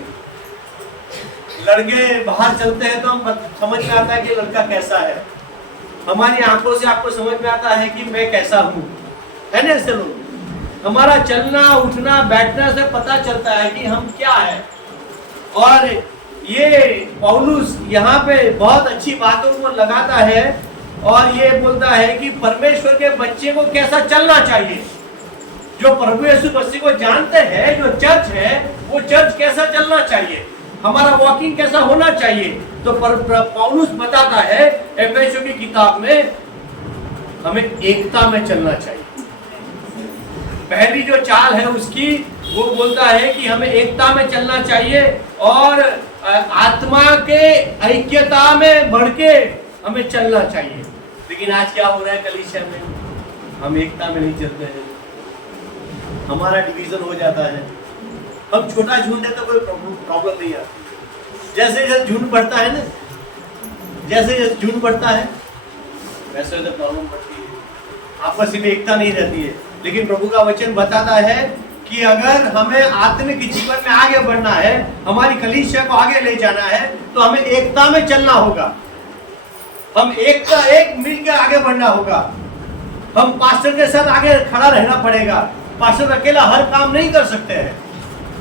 लड़के बाहर चलते हैं तो हम समझ में आता है कि लड़का कैसा है। हमारी आंखों से आपको समझ में आता है कि मैं कैसा हूँ, है ना? ऐसे लोग हमारा चलना उठना बैठना से पता चलता है कि हम क्या है। और ये पौलुस यहाँ पे बहुत अच्छी बातों को लगाता है और ये बोलता है कि परमेश्वर के बच्चे को कैसा चलना चाहिए। जो प्रभु यीशु मसीह को जानते हैं, जो चर्च है, वो चर्च कैसा चलना चाहिए, हमारा वॉकिंग कैसा होना चाहिए। तो पौलुस बताता है एफेसियों की किताब में हमें एकता में चलना चाहिए। पहली जो चाल है उसकी वो बोलता है कि हमें एकता में चलना चाहिए और आत्मा के ऐक्यता में बढ़ के हमें चलना चाहिए। लेकिन आज क्या हो रहा है कलीसिया में? हम एकता में नहीं चलते हैं, हमारा डिवीजन हो जाता है। हम छोटा झुंड है तो कोई प्रॉब्लम नहीं आती। जैसे जैसे झुंड बढ़ता है ना, जैसे जैसे झुंड बढ़ता है वैसे वैसे प्रॉब्लम बढ़ती है, आपस में एकता नहीं रहती है। लेकिन प्रभु का वचन बताता है कि अगर हमें आत्मिक जीवन में आगे बढ़ना है, हमारी कलीसिया को आगे ले जाना है, तो हमें एकता में चलना होगा। हम एक मिलकर आगे बढ़ना होगा। हम पास्टर के साथ आगे खड़ा रहना पड़ेगा। पास्टर अकेला हर काम नहीं कर सकते हैं,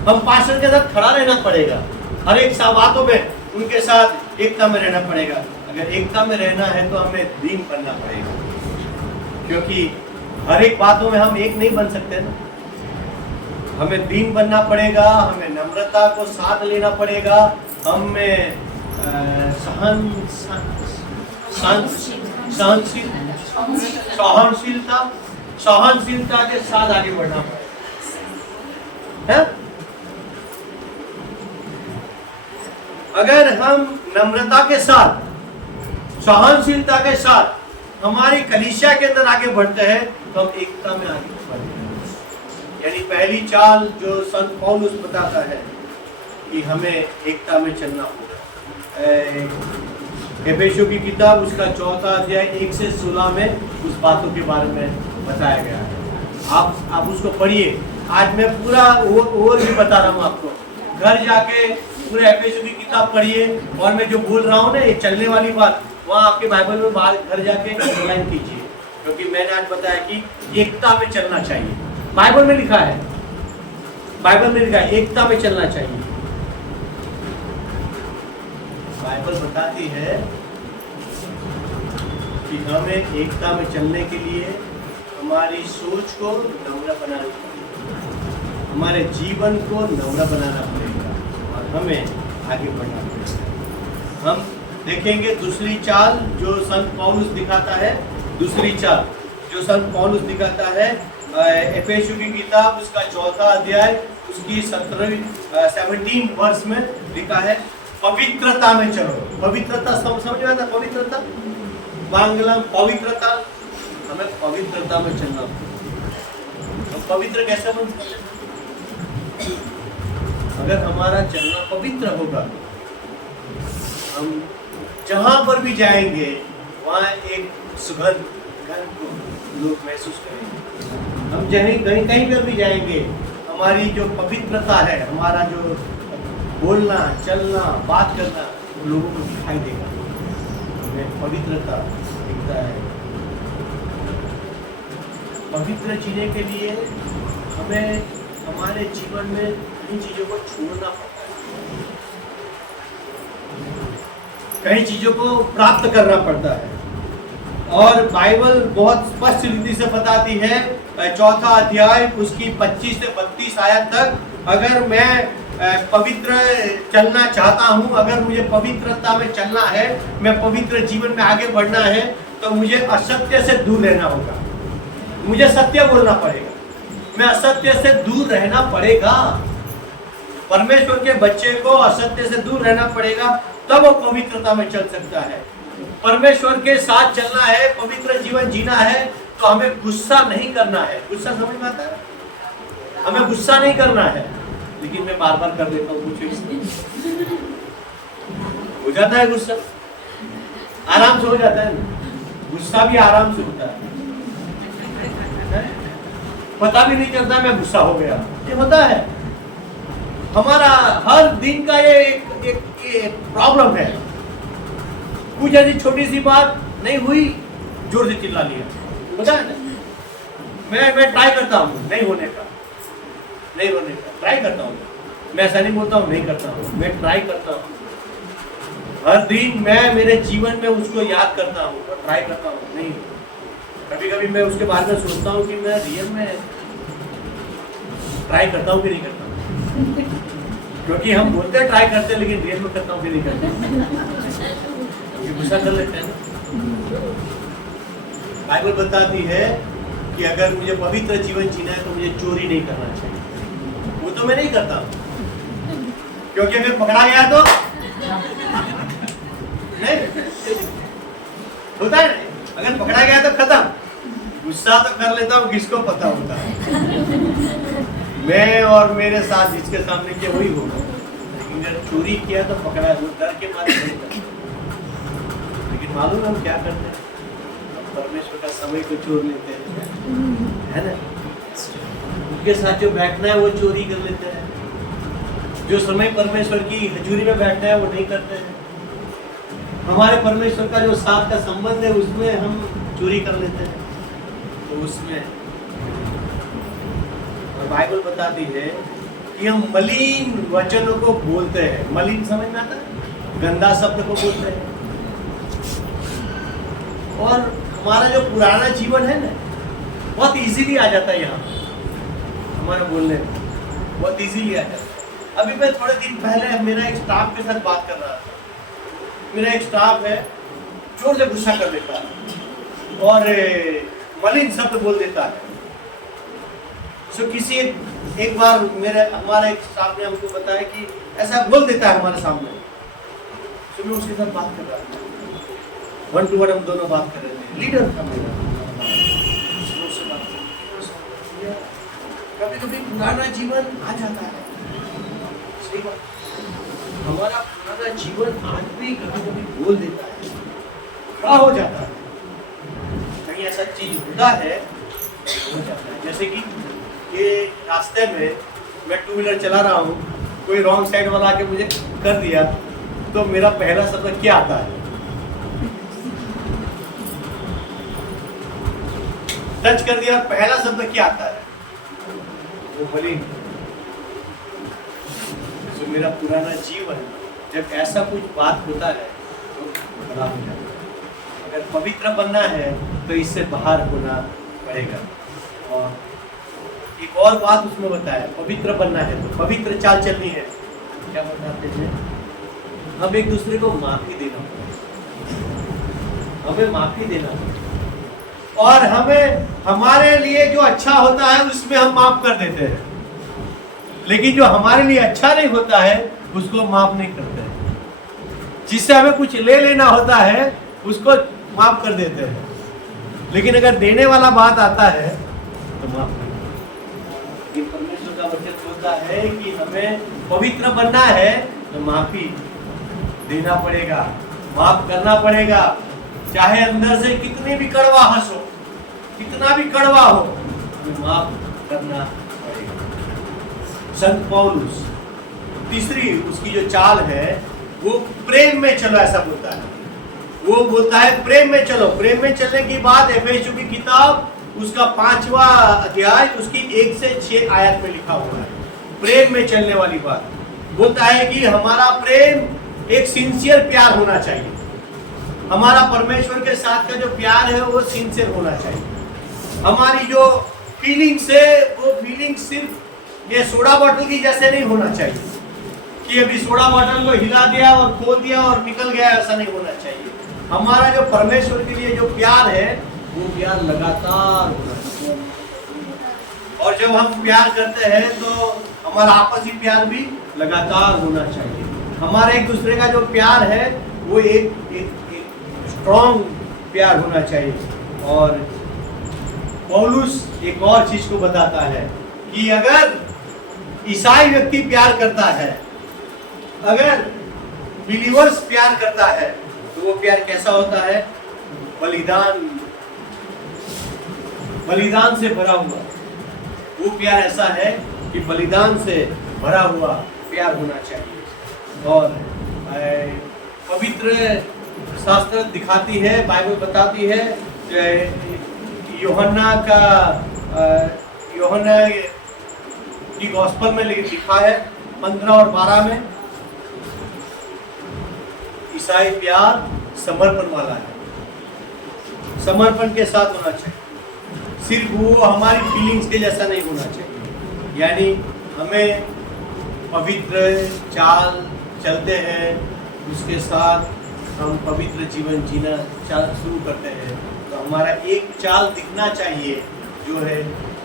हम पास्टर के साथ खड़ा रहना पड़ेगा। हर एक बातों में उनके साथ एकता में रहना पड़ेगा। अगर एकता में रहना है तो हमें दीन बनना पड़ेगा, क्योंकि हर एक बातों में हम एक नहीं बन सकते ना। हमें दीन बनना पड़ेगा, हमें नम्रता को साथ लेना पड़ेगा, हमें सहनशीलता के साथ आगे बढ़ना पड़ेगा। अगर हम नम्रता के साथ सहनशीलता के साथ हमारी कलीसिया के अंदर आगे बढ़ते हैं तो हम एकता में आगे बढ़ते हैं। यानी पहली चाल जो संत पौलुस बताता है कि हमें एकता में चलना होगा। एफेसियों की किताब उसका 4 अध्याय 1 से 16 में उस बातों के बारे में बताया गया है। आप उसको पढ़िए। आज मैं पूरा और भी बता रहा हूँ आपको। घर जाके पूरे एफेसियों की किताब पढ़िए और मैं जो बोल रहा हूँ ना ये चलने वाली बात, वहाँ आपके बाइबल में बाहर घर जाके अंडरलाइन कीजिए, क्योंकि मैंने आज बताया कि एकता में चलना चाहिए। बाइबल में लिखा है, बाइबल में लिखा है एकता में चलना चाहिए। बाइबल बताती है कि हमें एकता में चलने के लिए हमारी सोच को नम्र बनाना पड़ेगा, हमारे जीवन को नम्र बनाना पड़ेगा और हमें आगे बढ़ना पड़ेगा। हम देखेंगे दूसरी चाल जो संत पौलुस दिखाता है। दूसरी चाल जो संत पौलुस दिखाता है एफेसियों की किताब उसका 4 अध्याय उसकी 17 वर्ष में लिखा है, पवित्रता में चलो। पवित्रता समझ में आता? पवित्रता बांग्ला पवित्रता, हमें पवित्रता में चलना। हम पवित्र कैसे बन सकते? अगर हमारा चलना पवित्र होगा, हम जहां पर भी जाएंगे वहाँ एक सुगंध को लोग महसूस करेंगे। हम कहीं पर भी जाएंगे, हमारी जो पवित्रता है, हमारा जो बोलना चलना बात करना लोगों को दिखाई देगा। हमें पवित्रता दिखता है। पवित्र जीने के लिए हमें हमारे जीवन में इन चीजों को छोड़ना पड़ता है, कई चीजों को प्राप्त करना पड़ता है। और बाइबल बहुत स्पष्ट रीति से बताती है, 4 अध्याय उसकी 25 से 32 आयत तक, अगर मैं पवित्र चलना चाहता हूँ, अगर मुझे पवित्रता में चलना है, मैं पवित्र जीवन में आगे बढ़ना है, तो मुझे असत्य से दूर रहना होगा। मुझे सत्य बोलना पड़ेगा, मैं असत्य से दूर रहना पड़ेगा। परमेश्वर के बच्चे को असत्य से दूर रहना पड़ेगा, तब वो पवित्रता में चल सकता है। परमेश्वर के साथ चलना है, पवित्र जीवन जीना है, तो हमें गुस्सा नहीं करना है। गुस्सा समझ में आता है? हमें गुस्सा नहीं करना है, लेकिन मैं बार बार कर देता हूँ, कुछ हो जाता है गुस्सा, आराम से हो जाता है ना। गुस्सा भी आराम से होता है, पता भी नहीं चलता मैं गुस्सा हो गया, ये होता है। हमारा हर दिन का ये एक प्रॉब्लम है। कुछ ऐसी छोटी सी बात नहीं हुई, जोर से चिल्ला लिया, पता है ना। मैं ट्राई करता हूँ नहीं होने का ट्राई करता हूँ। मैं ऐसा नहीं बोलता हूँ नहीं करता हूँ, मैं ट्राई करता हूँ। हर दिन मैं मेरे जीवन में उसको याद करता हूँ और ट्राई करता हूँ। नहीं, कभी कभी मैं उसके बारे में सोचता हूँ कि मैं रियल में ट्राई करता हूँ कि नहीं करता हूँ। क्योंकि हम बोलते हैं ट्राई करते हैं, लेकिन रियल में करता हूँ कि नहीं करता। ये गुस्सा कर लेते हैं ना। बाइबल बताती है कि अगर मुझे पवित्र जीवन जीना है तो मुझे चोरी नहीं करना चाहिए। वो तो मैं नहीं करता, क्योंकि अगर पकड़ा गया तो नहीं होता है। अगर पकड़ा गया तो खत्म। गुस्सा तो कर लेता हूँ, किसको पता होता है, मैं और मेरे साथ जिसके सामने किया वही होगा। लेकिन अगर चोरी किया तो पकड़ा, वो डर के मारे नहीं करता। लेकिन मालूम हम क्या करते हैं, हम परमेश्वर का समय को चोर लेते हैं, है ना। उनके साथ जो बैठना है वो चोरी कर लेते हैं। जो समय परमेश्वर की हजूरी में बैठना है वो नहीं करते हैं। हमारे परमेश्वर का जो साथ का संबंध है उसमें हम चोरी कर लेते हैं। तो उसमें और बाइबल बताती है कि हम मलिन वचनों को बोलते हैं। मलिन समझ में आता है? गंदा शब्द को बोलते हैं। और हमारा जो पुराना जीवन है ना, बहुत इजीली आ जाता है। यहाँ हमारा बोलने में बहुत इजीली आ जाता है। अभी मैं थोड़े दिन पहले मेरा एक स्टाफ के साथ बात कर रहा था। मेरा एक स्टाफ है, जोर से गुस्सा कर देता है और मलिन शब्द बोल देता है। किसी एक बार हमारा एक स्टाफ ने हमको बताया कि ऐसा बोल देता है हमारे सामने। मैं उसके साथ बात कर रहा था, 1 to 1 हम दोनों बात कर रहे थे। लीडर था मेरा। कभी कभी पुराना जीवन आ जाता है, सही बात। हमारा पुराना जीवन आज भी कभी कभी बोल देता है, क्या हो जाता है। कहीं ऐसा चीज होता है, हो जाता है। जैसे कि ये रास्ते में मैं 2 व्हीलर चला रहा हूँ, कोई रॉन्ग साइड वाला आके मुझे कर दिया, तो मेरा पहला शब्द क्या आता है? टच कर दिया, पहला शब्द क्या आता है? वो मलिन। तो मेरा पुराना जीवन जब ऐसा कुछ बात होता है तो खराब हो जाता है। अगर पवित्र बनना है तो इससे बाहर होना पड़ेगा। और एक और बात उसमें बताया, पवित्र बनना है तो पवित्र चाल चलनी है। क्या बताते हैं? हम एक दूसरे को माफी देना पड़ेगा, हमें माफी देना पड़ेगा। और हमें हमारे लिए जो अच्छा होता है उसमें हम माफ कर देते हैं, लेकिन जो हमारे लिए अच्छा नहीं होता है उसको माफ नहीं करते हैं। जिससे हमें कुछ ले लेना होता है उसको माफ कर देते हैं, लेकिन अगर देने वाला बात आता है तो माफ नहीं। लेकिन परमेश्वर का वचन बोलता है कि हमें पवित्र बनना है तो माफी देना पड़ेगा, माफ करना पड़ेगा। चाहे अंदर से कितनी भी कड़वाहट हो, कितना भी कड़वा हो, हमें माफ करना पड़ेगा। संत पौलुस तीसरी उसकी जो चाल है वो प्रेम में चलो, ऐसा बोलता है। वो बोलता है प्रेम में चलो। प्रेम में चलने की बात एफेसियों की किताब उसका 5वां अध्याय उसकी 1 से 6 आयत में लिखा हुआ है। प्रेम में चलने वाली बात बोलता है कि हमारा प्रेम एक सिंसियर प्यार होना चाहिए। हमारा परमेश्वर के साथ का जो प्यार है वो सिंसियर होना चाहिए। हमारी जो फीलिंग्स है वो फीलिंग सिर्फ ये सोडा बॉटल की जैसे नहीं होना चाहिए कि अभी सोडा बॉटल को हिला दिया और खोल दिया और निकल गया, ऐसा नहीं होना चाहिए। हमारा जो परमेश्वर के लिए जो प्यार है वो प्यार लगातार होना चाहिए। और जब हम प्यार करते हैं तो हमारा आपसी प्यार भी लगातार होना चाहिए। हमारे एक दूसरे का जो प्यार है वो एक स्ट्रॉन्ग प्यार होना चाहिए। और पौलुस एक और चीज को बताता है कि अगर ईसाई व्यक्ति प्यार करता है, अगर बिलीवर्स प्यार करता है, तो वो प्यार कैसा होता है? बलिदान से भरा हुआ। वो प्यार ऐसा है कि बलिदान से भरा हुआ प्यार होना चाहिए। और पवित्र शास्त्र दिखाती है, बाइबल बताती है, यूहन्ना की गॉस्पेल में लिखा है 15 और 12 में, ईसाई प्यार समर्पण वाला है, समर्पण के साथ होना चाहिए। सिर्फ वो हमारी फीलिंग्स के जैसा नहीं होना चाहिए। यानी हमें पवित्र चाल चलते हैं, उसके साथ हम पवित्र जीवन जीना शुरू करते हैं, तो हमारा एक चाल दिखना चाहिए जो है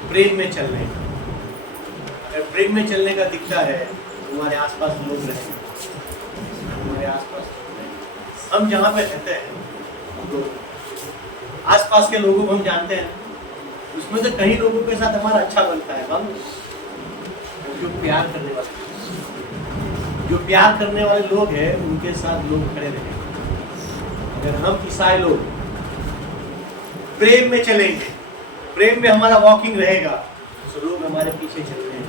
प्रेम में चलने का। अगर प्रेम में चलने का दिखता है तो हमारे आसपास लोग रहेंगे, हमारे आसपास हम जहाँ पे रहते हैं तो आसपास के लोगों को हम जानते हैं, उसमें से कई लोगों के साथ हमारा अच्छा बनता है। हम जो प्यार करने वाले लोग हैं उनके साथ लोग खड़े रहेंगे। अगर हम ईसाई लोग प्रेम में चलेंगे, प्रेम में हमारा वॉकिंग रहेगा, तो लोग हमारे पीछे चल रहे हैं,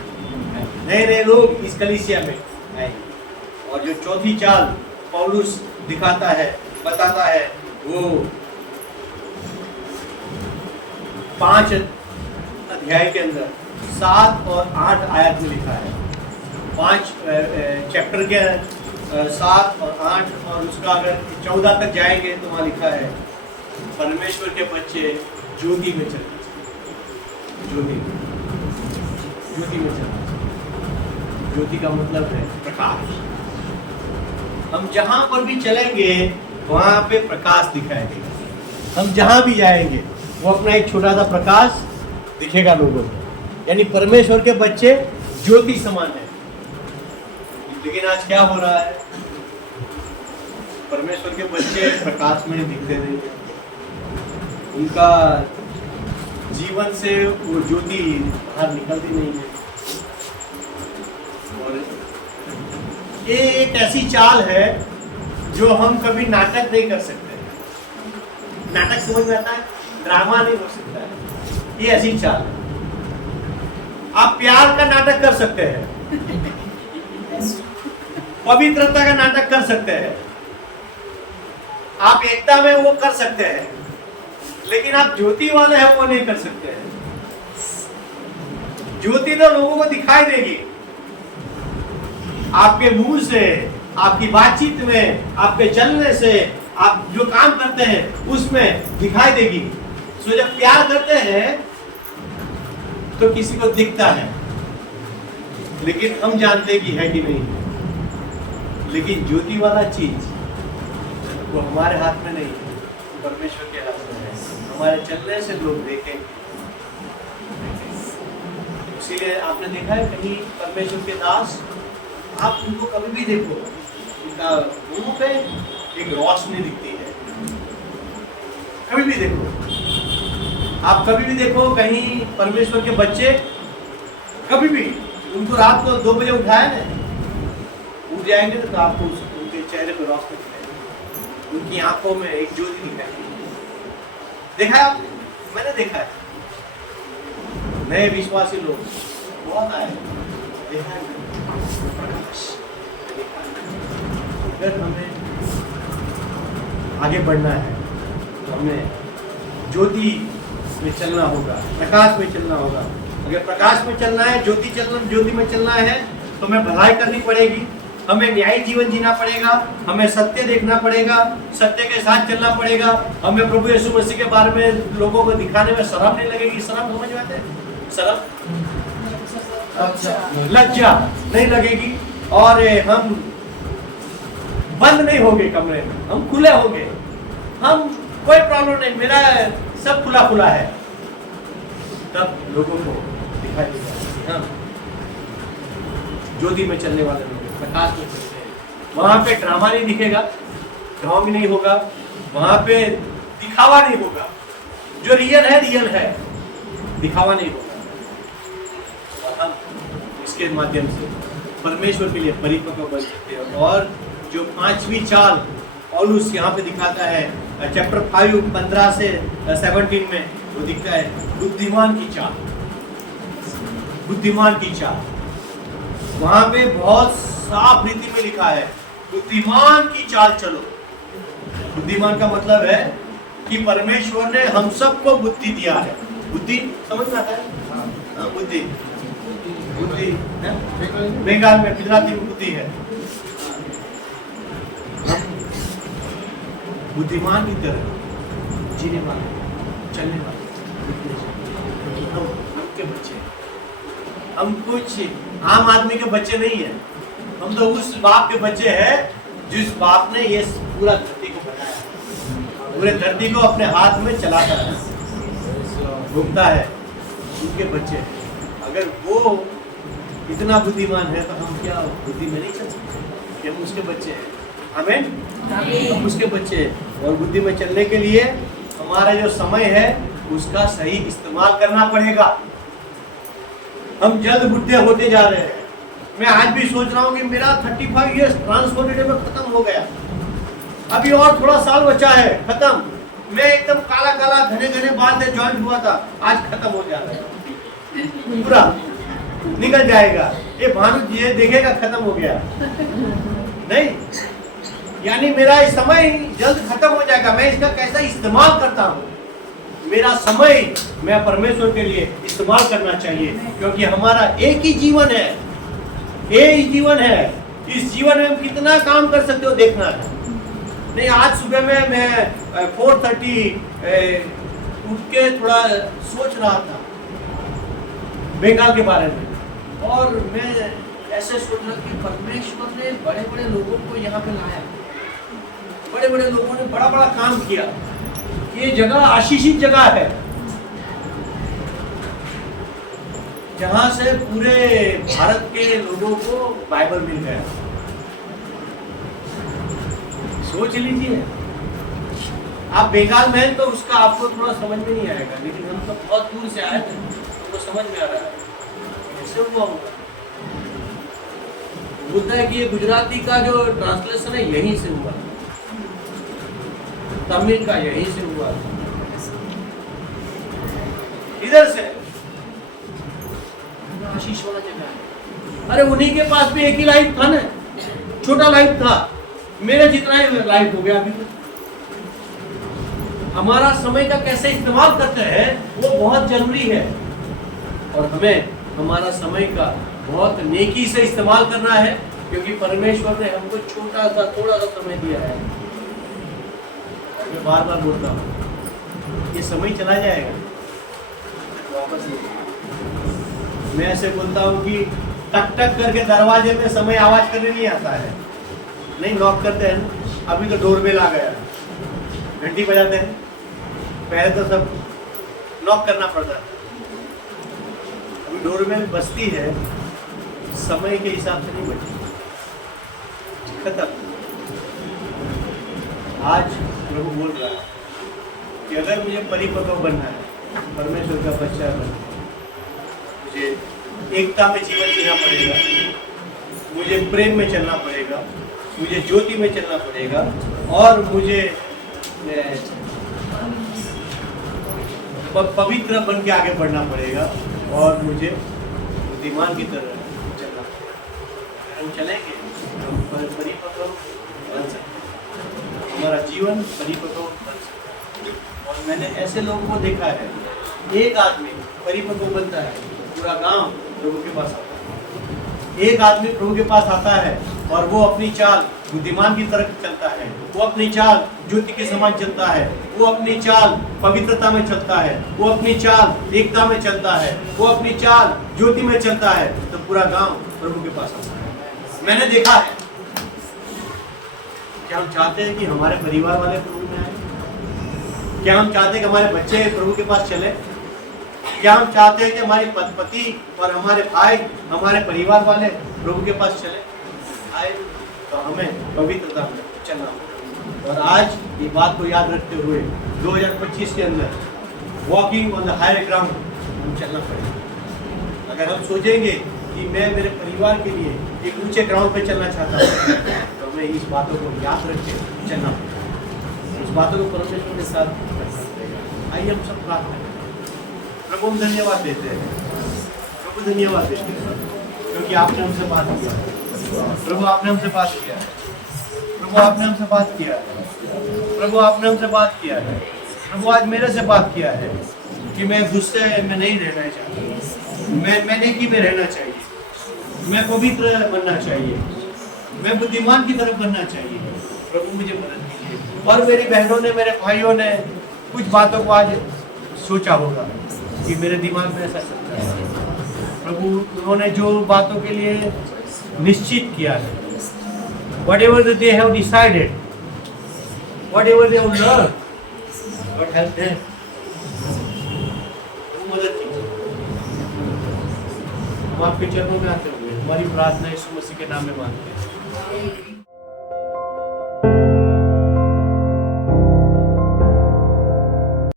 नए नए लोग इस कलीसिया में आएंगे। और जो चौथी चाल पौलुस दिखाता है, बताता है, वो 5 अध्याय के अंदर 7 और 8 आयत में लिखा है। 5 चैप्टर के 7 और 8 और उसका अगर 14 तक जाएंगे तो वहाँ लिखा है, परमेश्वर के बच्चे ज्योति में चलना चाहिए। ज्योति में चलना चाहिए। ज्योति का मतलब है प्रकाश। हम जहाँ पर भी चलेंगे वहाँ पे प्रकाश दिखाई देगा। हम जहाँ भी जाएंगे वो अपना एक छोटा सा प्रकाश दिखेगा लोगों को। यानी परमेश्वर के बच्चे ज्योति समान है। लेकिन आज क्या हो रहा है? परमेश्वर के बच्चे प्रकाश में दिखते नहीं हैं। उनका जीवन से वो ज्योति बाहर निकलती नहीं है। और ये एक ऐसी चाल है जो हम कभी नाटक नहीं कर सकते। नाटक समझ में आता है? ड्रामा नहीं हो सकता है। ये ऐसी चाल है। आप प्यार का नाटक कर सकते हैं, पवित्रता का नाटक कर सकते हैं, आप एकता में वो कर सकते हैं, लेकिन आप ज्योति वाले हैं वो नहीं कर सकते हैं। ज्योति तो लोगों को दिखाई देगी, आपके मुंह से, आपकी बातचीत में, आपके चलने से, आप जो काम करते हैं उसमें दिखाई देगी। सो जब प्यार करते हैं तो किसी को दिखता है, लेकिन हम जानते कि है कि नहीं। लेकिन ज्योति वाला चीज वो हमारे हाथ में नहीं है, परमेश्वर के हाथ में है। हमारे चलने से लोग देखेंगे। इसीलिए आपने देखा है कहीं परमेश्वर के दास, आप उनको कभी भी देखो, उनका मुंह पे एक रोशनी दिखती है। कभी भी देखो, आप कभी भी देखो कहीं परमेश्वर के बच्चे, कभी भी उनको रात को 2 बजे उठाए ना, उठ जाएंगे तो आपको उनके चेहरे पर रोशनी दिखाएगी, उनकी आंखों में एक ज्योति दिखाएगी। देखा है आपने? मैंने देखा है। नए विश्वासी लोग बहुत आए, देखा है प्रकाश। अगर हमें आगे बढ़ना है तो हमें ज्योति में चलना होगा, प्रकाश में चलना होगा। अगर प्रकाश में चलना है, ज्योति में चलना है, तो हमें भलाई करनी पड़ेगी, हमें न्यायी जीवन जीना पड़ेगा, हमें सत्य देखना पड़ेगा, सत्य के साथ चलना पड़ेगा। हमें प्रभु यीशु मसीह के बारे में लोगों को दिखाने में शर्म नहीं लगेगी। शर्म समझ में आते हैं? शर्म, लज्जा नहीं लगेगी। और हम बंद नहीं होंगे कमरे में, हम खुले होंगे। हम कोई प्रॉब्लम नहीं, मेरा सब खुला खुला है। तब लोगों को दिखाई देगा ज्योति में चलने वाले लोग प्रकाश में चलते हैं। वहां पे ड्रामा नहीं दिखेगा, ढोंग नहीं होगा, वहां पे दिखावा नहीं होगा। जो रियल है, दिखावा नहीं होगा। और हम इसके माध्यम से परमेश्वर के लिए परिपक्व बन सकते हैं। और जो 5वीं चाल पौलुस यहाँ पे दिखाता है चैप्टर 5 15 से 17 में, वो दिखता है बुद्धिमान की चाल। बुद्धिमान की चाल वहां पे बहुत साफ रीति में लिखा है, बुद्धिमान की चाल चलो। बुद्धिमान का मतलब है कि परमेश्वर ने हम सबको बुद्धि दिया है। बुद्धि समझ में आता है? हाँ, बुद्धि बंगाल में, गुजराती में बुद्धि है। बुद्धिमान की तरह जीने वाले, चलने वाले हम के बच्चे हैं। हम कुछ आम आदमी के बच्चे नहीं है। हम तो उस बाप के बच्चे हैं जिस बाप ने ये पूरा धरती को बनाया, पूरे धरती को अपने हाथ में चलाता है, घूमता है। उनके बच्चे हैं। अगर वो इतना बुद्धिमान है तो हम क्या बुद्धि में नहीं चल सकते? हम उसके बच्चे हैं। आमीन। हम उसके बच्चे हैं। और बुद्धि में चलने के लिए हमारा जो समय है उसका सही इस्तेमाल करना पड़ेगा। हम जल्द बुढ़े होते जा रहे हैं। मैं आज भी सोच रहा हूँ कि मेरा 35 ईयर्स ट्रांसफॉर्मेटिव में खत्म हो गया, अभी और थोड़ा साल बचा है खत्म। मैं एकदम काला काला घने घने बाल से ज्वाइन हुआ था, आज खत्म हो जा रहा है, पूरा निकल जाएगा। ये भानु ये देखेगा खत्म हो गया नहीं, यानी मेरा समय जल्द खत्म हो जाएगा। मैं इसका कैसा इस्तेमाल करता हूँ, मेरा समय मैं परमेश्वर के लिए इस्तेमाल करना चाहिए, क्योंकि हमारा एक ही जीवन है, एक ही जीवन है। इस जीवन में हम कितना काम कर सकते हो देखना है। नहीं, आज सुबह में मैं 4:30 उठ के थोड़ा सोच रहा था बंगाल के बारे में, और मैं ऐसे सोच रहा कि परमेश्वर ने बड़े बड़े लोगों को यहाँ पे लाया, बड़े बड़े लोगों ने बड़ा बड़ा काम किया। ये जगह आशीषित जगह है, जहां से पूरे भारत के लोगों को बाइबल मिल गया। सोच लीजिए, आप बंगाल में हैं तो उसका आपको थोड़ा समझ में नहीं आएगा, लेकिन हम तो बहुत दूर से आए थे, हमको समझ में आ रहा है कैसे हुआ होगा। बोलता है कि ये गुजराती का जो ट्रांसलेशन है यहीं से हुआ, तमिल का यहीं से हुआ, इधर से आशीष वाला जगह है। अरे उन्हीं के पास भी एक ही लाइफ था ना, छोटा लाइफ था, मेरे जितना ही लाइफ हो गया अभी। हमारा समय का कैसे इस्तेमाल करते हैं वो बहुत जरूरी है, और हमें हमारा समय का बहुत नेकी से इस्तेमाल करना है, क्योंकि परमेश्वर ने हमको छोटा सा थोड़ा सा समय दिया है। मैं बार बार बोलता हूँ ये समय चला जाएगा वापस नहीं। मैं ऐसे बोलता हूँ कि टक टक करके दरवाजे में समय आवाज करने नहीं आता है, नहीं नॉक करते हैं ना। अभी तो डोरबेल आ गया, घंटी बजाते हैं, पहले तो सब नॉक करना पड़ता है। अभी डोरबेल बजती है, समय के हिसाब से नहीं बजती, खत्म। आज प्रभु बोल रहा है कि अगर मुझे परिपक्व बनना है, परमेश्वर का बच्चा बनना है, मुझे एकता में जीवन जीना पड़ेगा, मुझे प्रेम में चलना पड़ेगा, मुझे ज्योति में चलना पड़ेगा, और मुझे पवित्र बन के आगे बढ़ना पड़ेगा, और मुझे बुद्धिमान की तरह चलना पड़ेगा। हम चलेंगे हम परिपक्व बन सकते, हमारा जीवन परिपक्व बन सकता है। और मैंने ऐसे लोगों को देखा है, एक आदमी परिपक्व बनता है, पूरा गांव प्रभु के पास आता है। एक आदमी प्रभु के पास आता है, और वो अपनी चाल बुद्धिमान की तरफ चलता है, वो अपनी चाल ज्योति के समान चलता है, वो अपनी चाल पवित्रता में चलता है, वो अपनी चाल एकता में चलता है, वो अपनी चाल ज्योति में चलता है, तो पूरा गांव प्रभु के पास आता है। मैंने देखा है। क्या हम चाहते हैं कि हमारे परिवार वाले प्रभु में आए? क्या हम चाहते हैं कि हमारे बच्चे प्रभु के पास चले? क्या हम चाहते हैं कि हमारे पति और हमारे भाई, हमारे परिवार वाले प्रभु के पास चले आए? तो हमें पवित्रता में चलना होगा। और आज ये बात को याद रखते हुए 2025 के अंदर walking on the higher ground हम चलना पड़ेगा। अगर हम सोचेंगे कि मैं मेरे परिवार के लिए एक ऊंचे ग्राउंड पे चलना चाहता हूँ, तो हमें इस बातों को याद रख के चलना पड़ेगा। इस बातों को परमेश्वर के साथ रखना पड़ेगा। आइए हम सब प्रार्थना करें। प्रभु हम धन्यवाद देते हैं, प्रभु धन्यवाद देते हैं, क्योंकि आपने हमसे बात किया है। प्रभु आपने हमसे बात किया है, प्रभु आपने हमसे बात किया है, प्रभु आपने हमसे बात किया है। प्रभु आज मेरे से बात किया है कि मैं गुस्से में नहीं रहना चाहता, मैं नेकी में रहना चाहिए, मैं पवित्र बनना चाहिए, मैं बुद्धिमान की तरफ बनना चाहिए। प्रभु मुझे मदद कीजिए। और मेरी बहनों ने, मेरे भाइयों ने कुछ बातों को आज सोचा होगा कि मेरे दिमाग में ऐसा चलता है। प्रभु उन्होंने जो बातों के लिए निश्चित किया है, whatever that they have decided, whatever they have learned, God help them. मदद कीजिए। हम आपके चरणों में आते हुए हमारी प्रार्थना यीशु मसीह के नाम में मांगते हैं।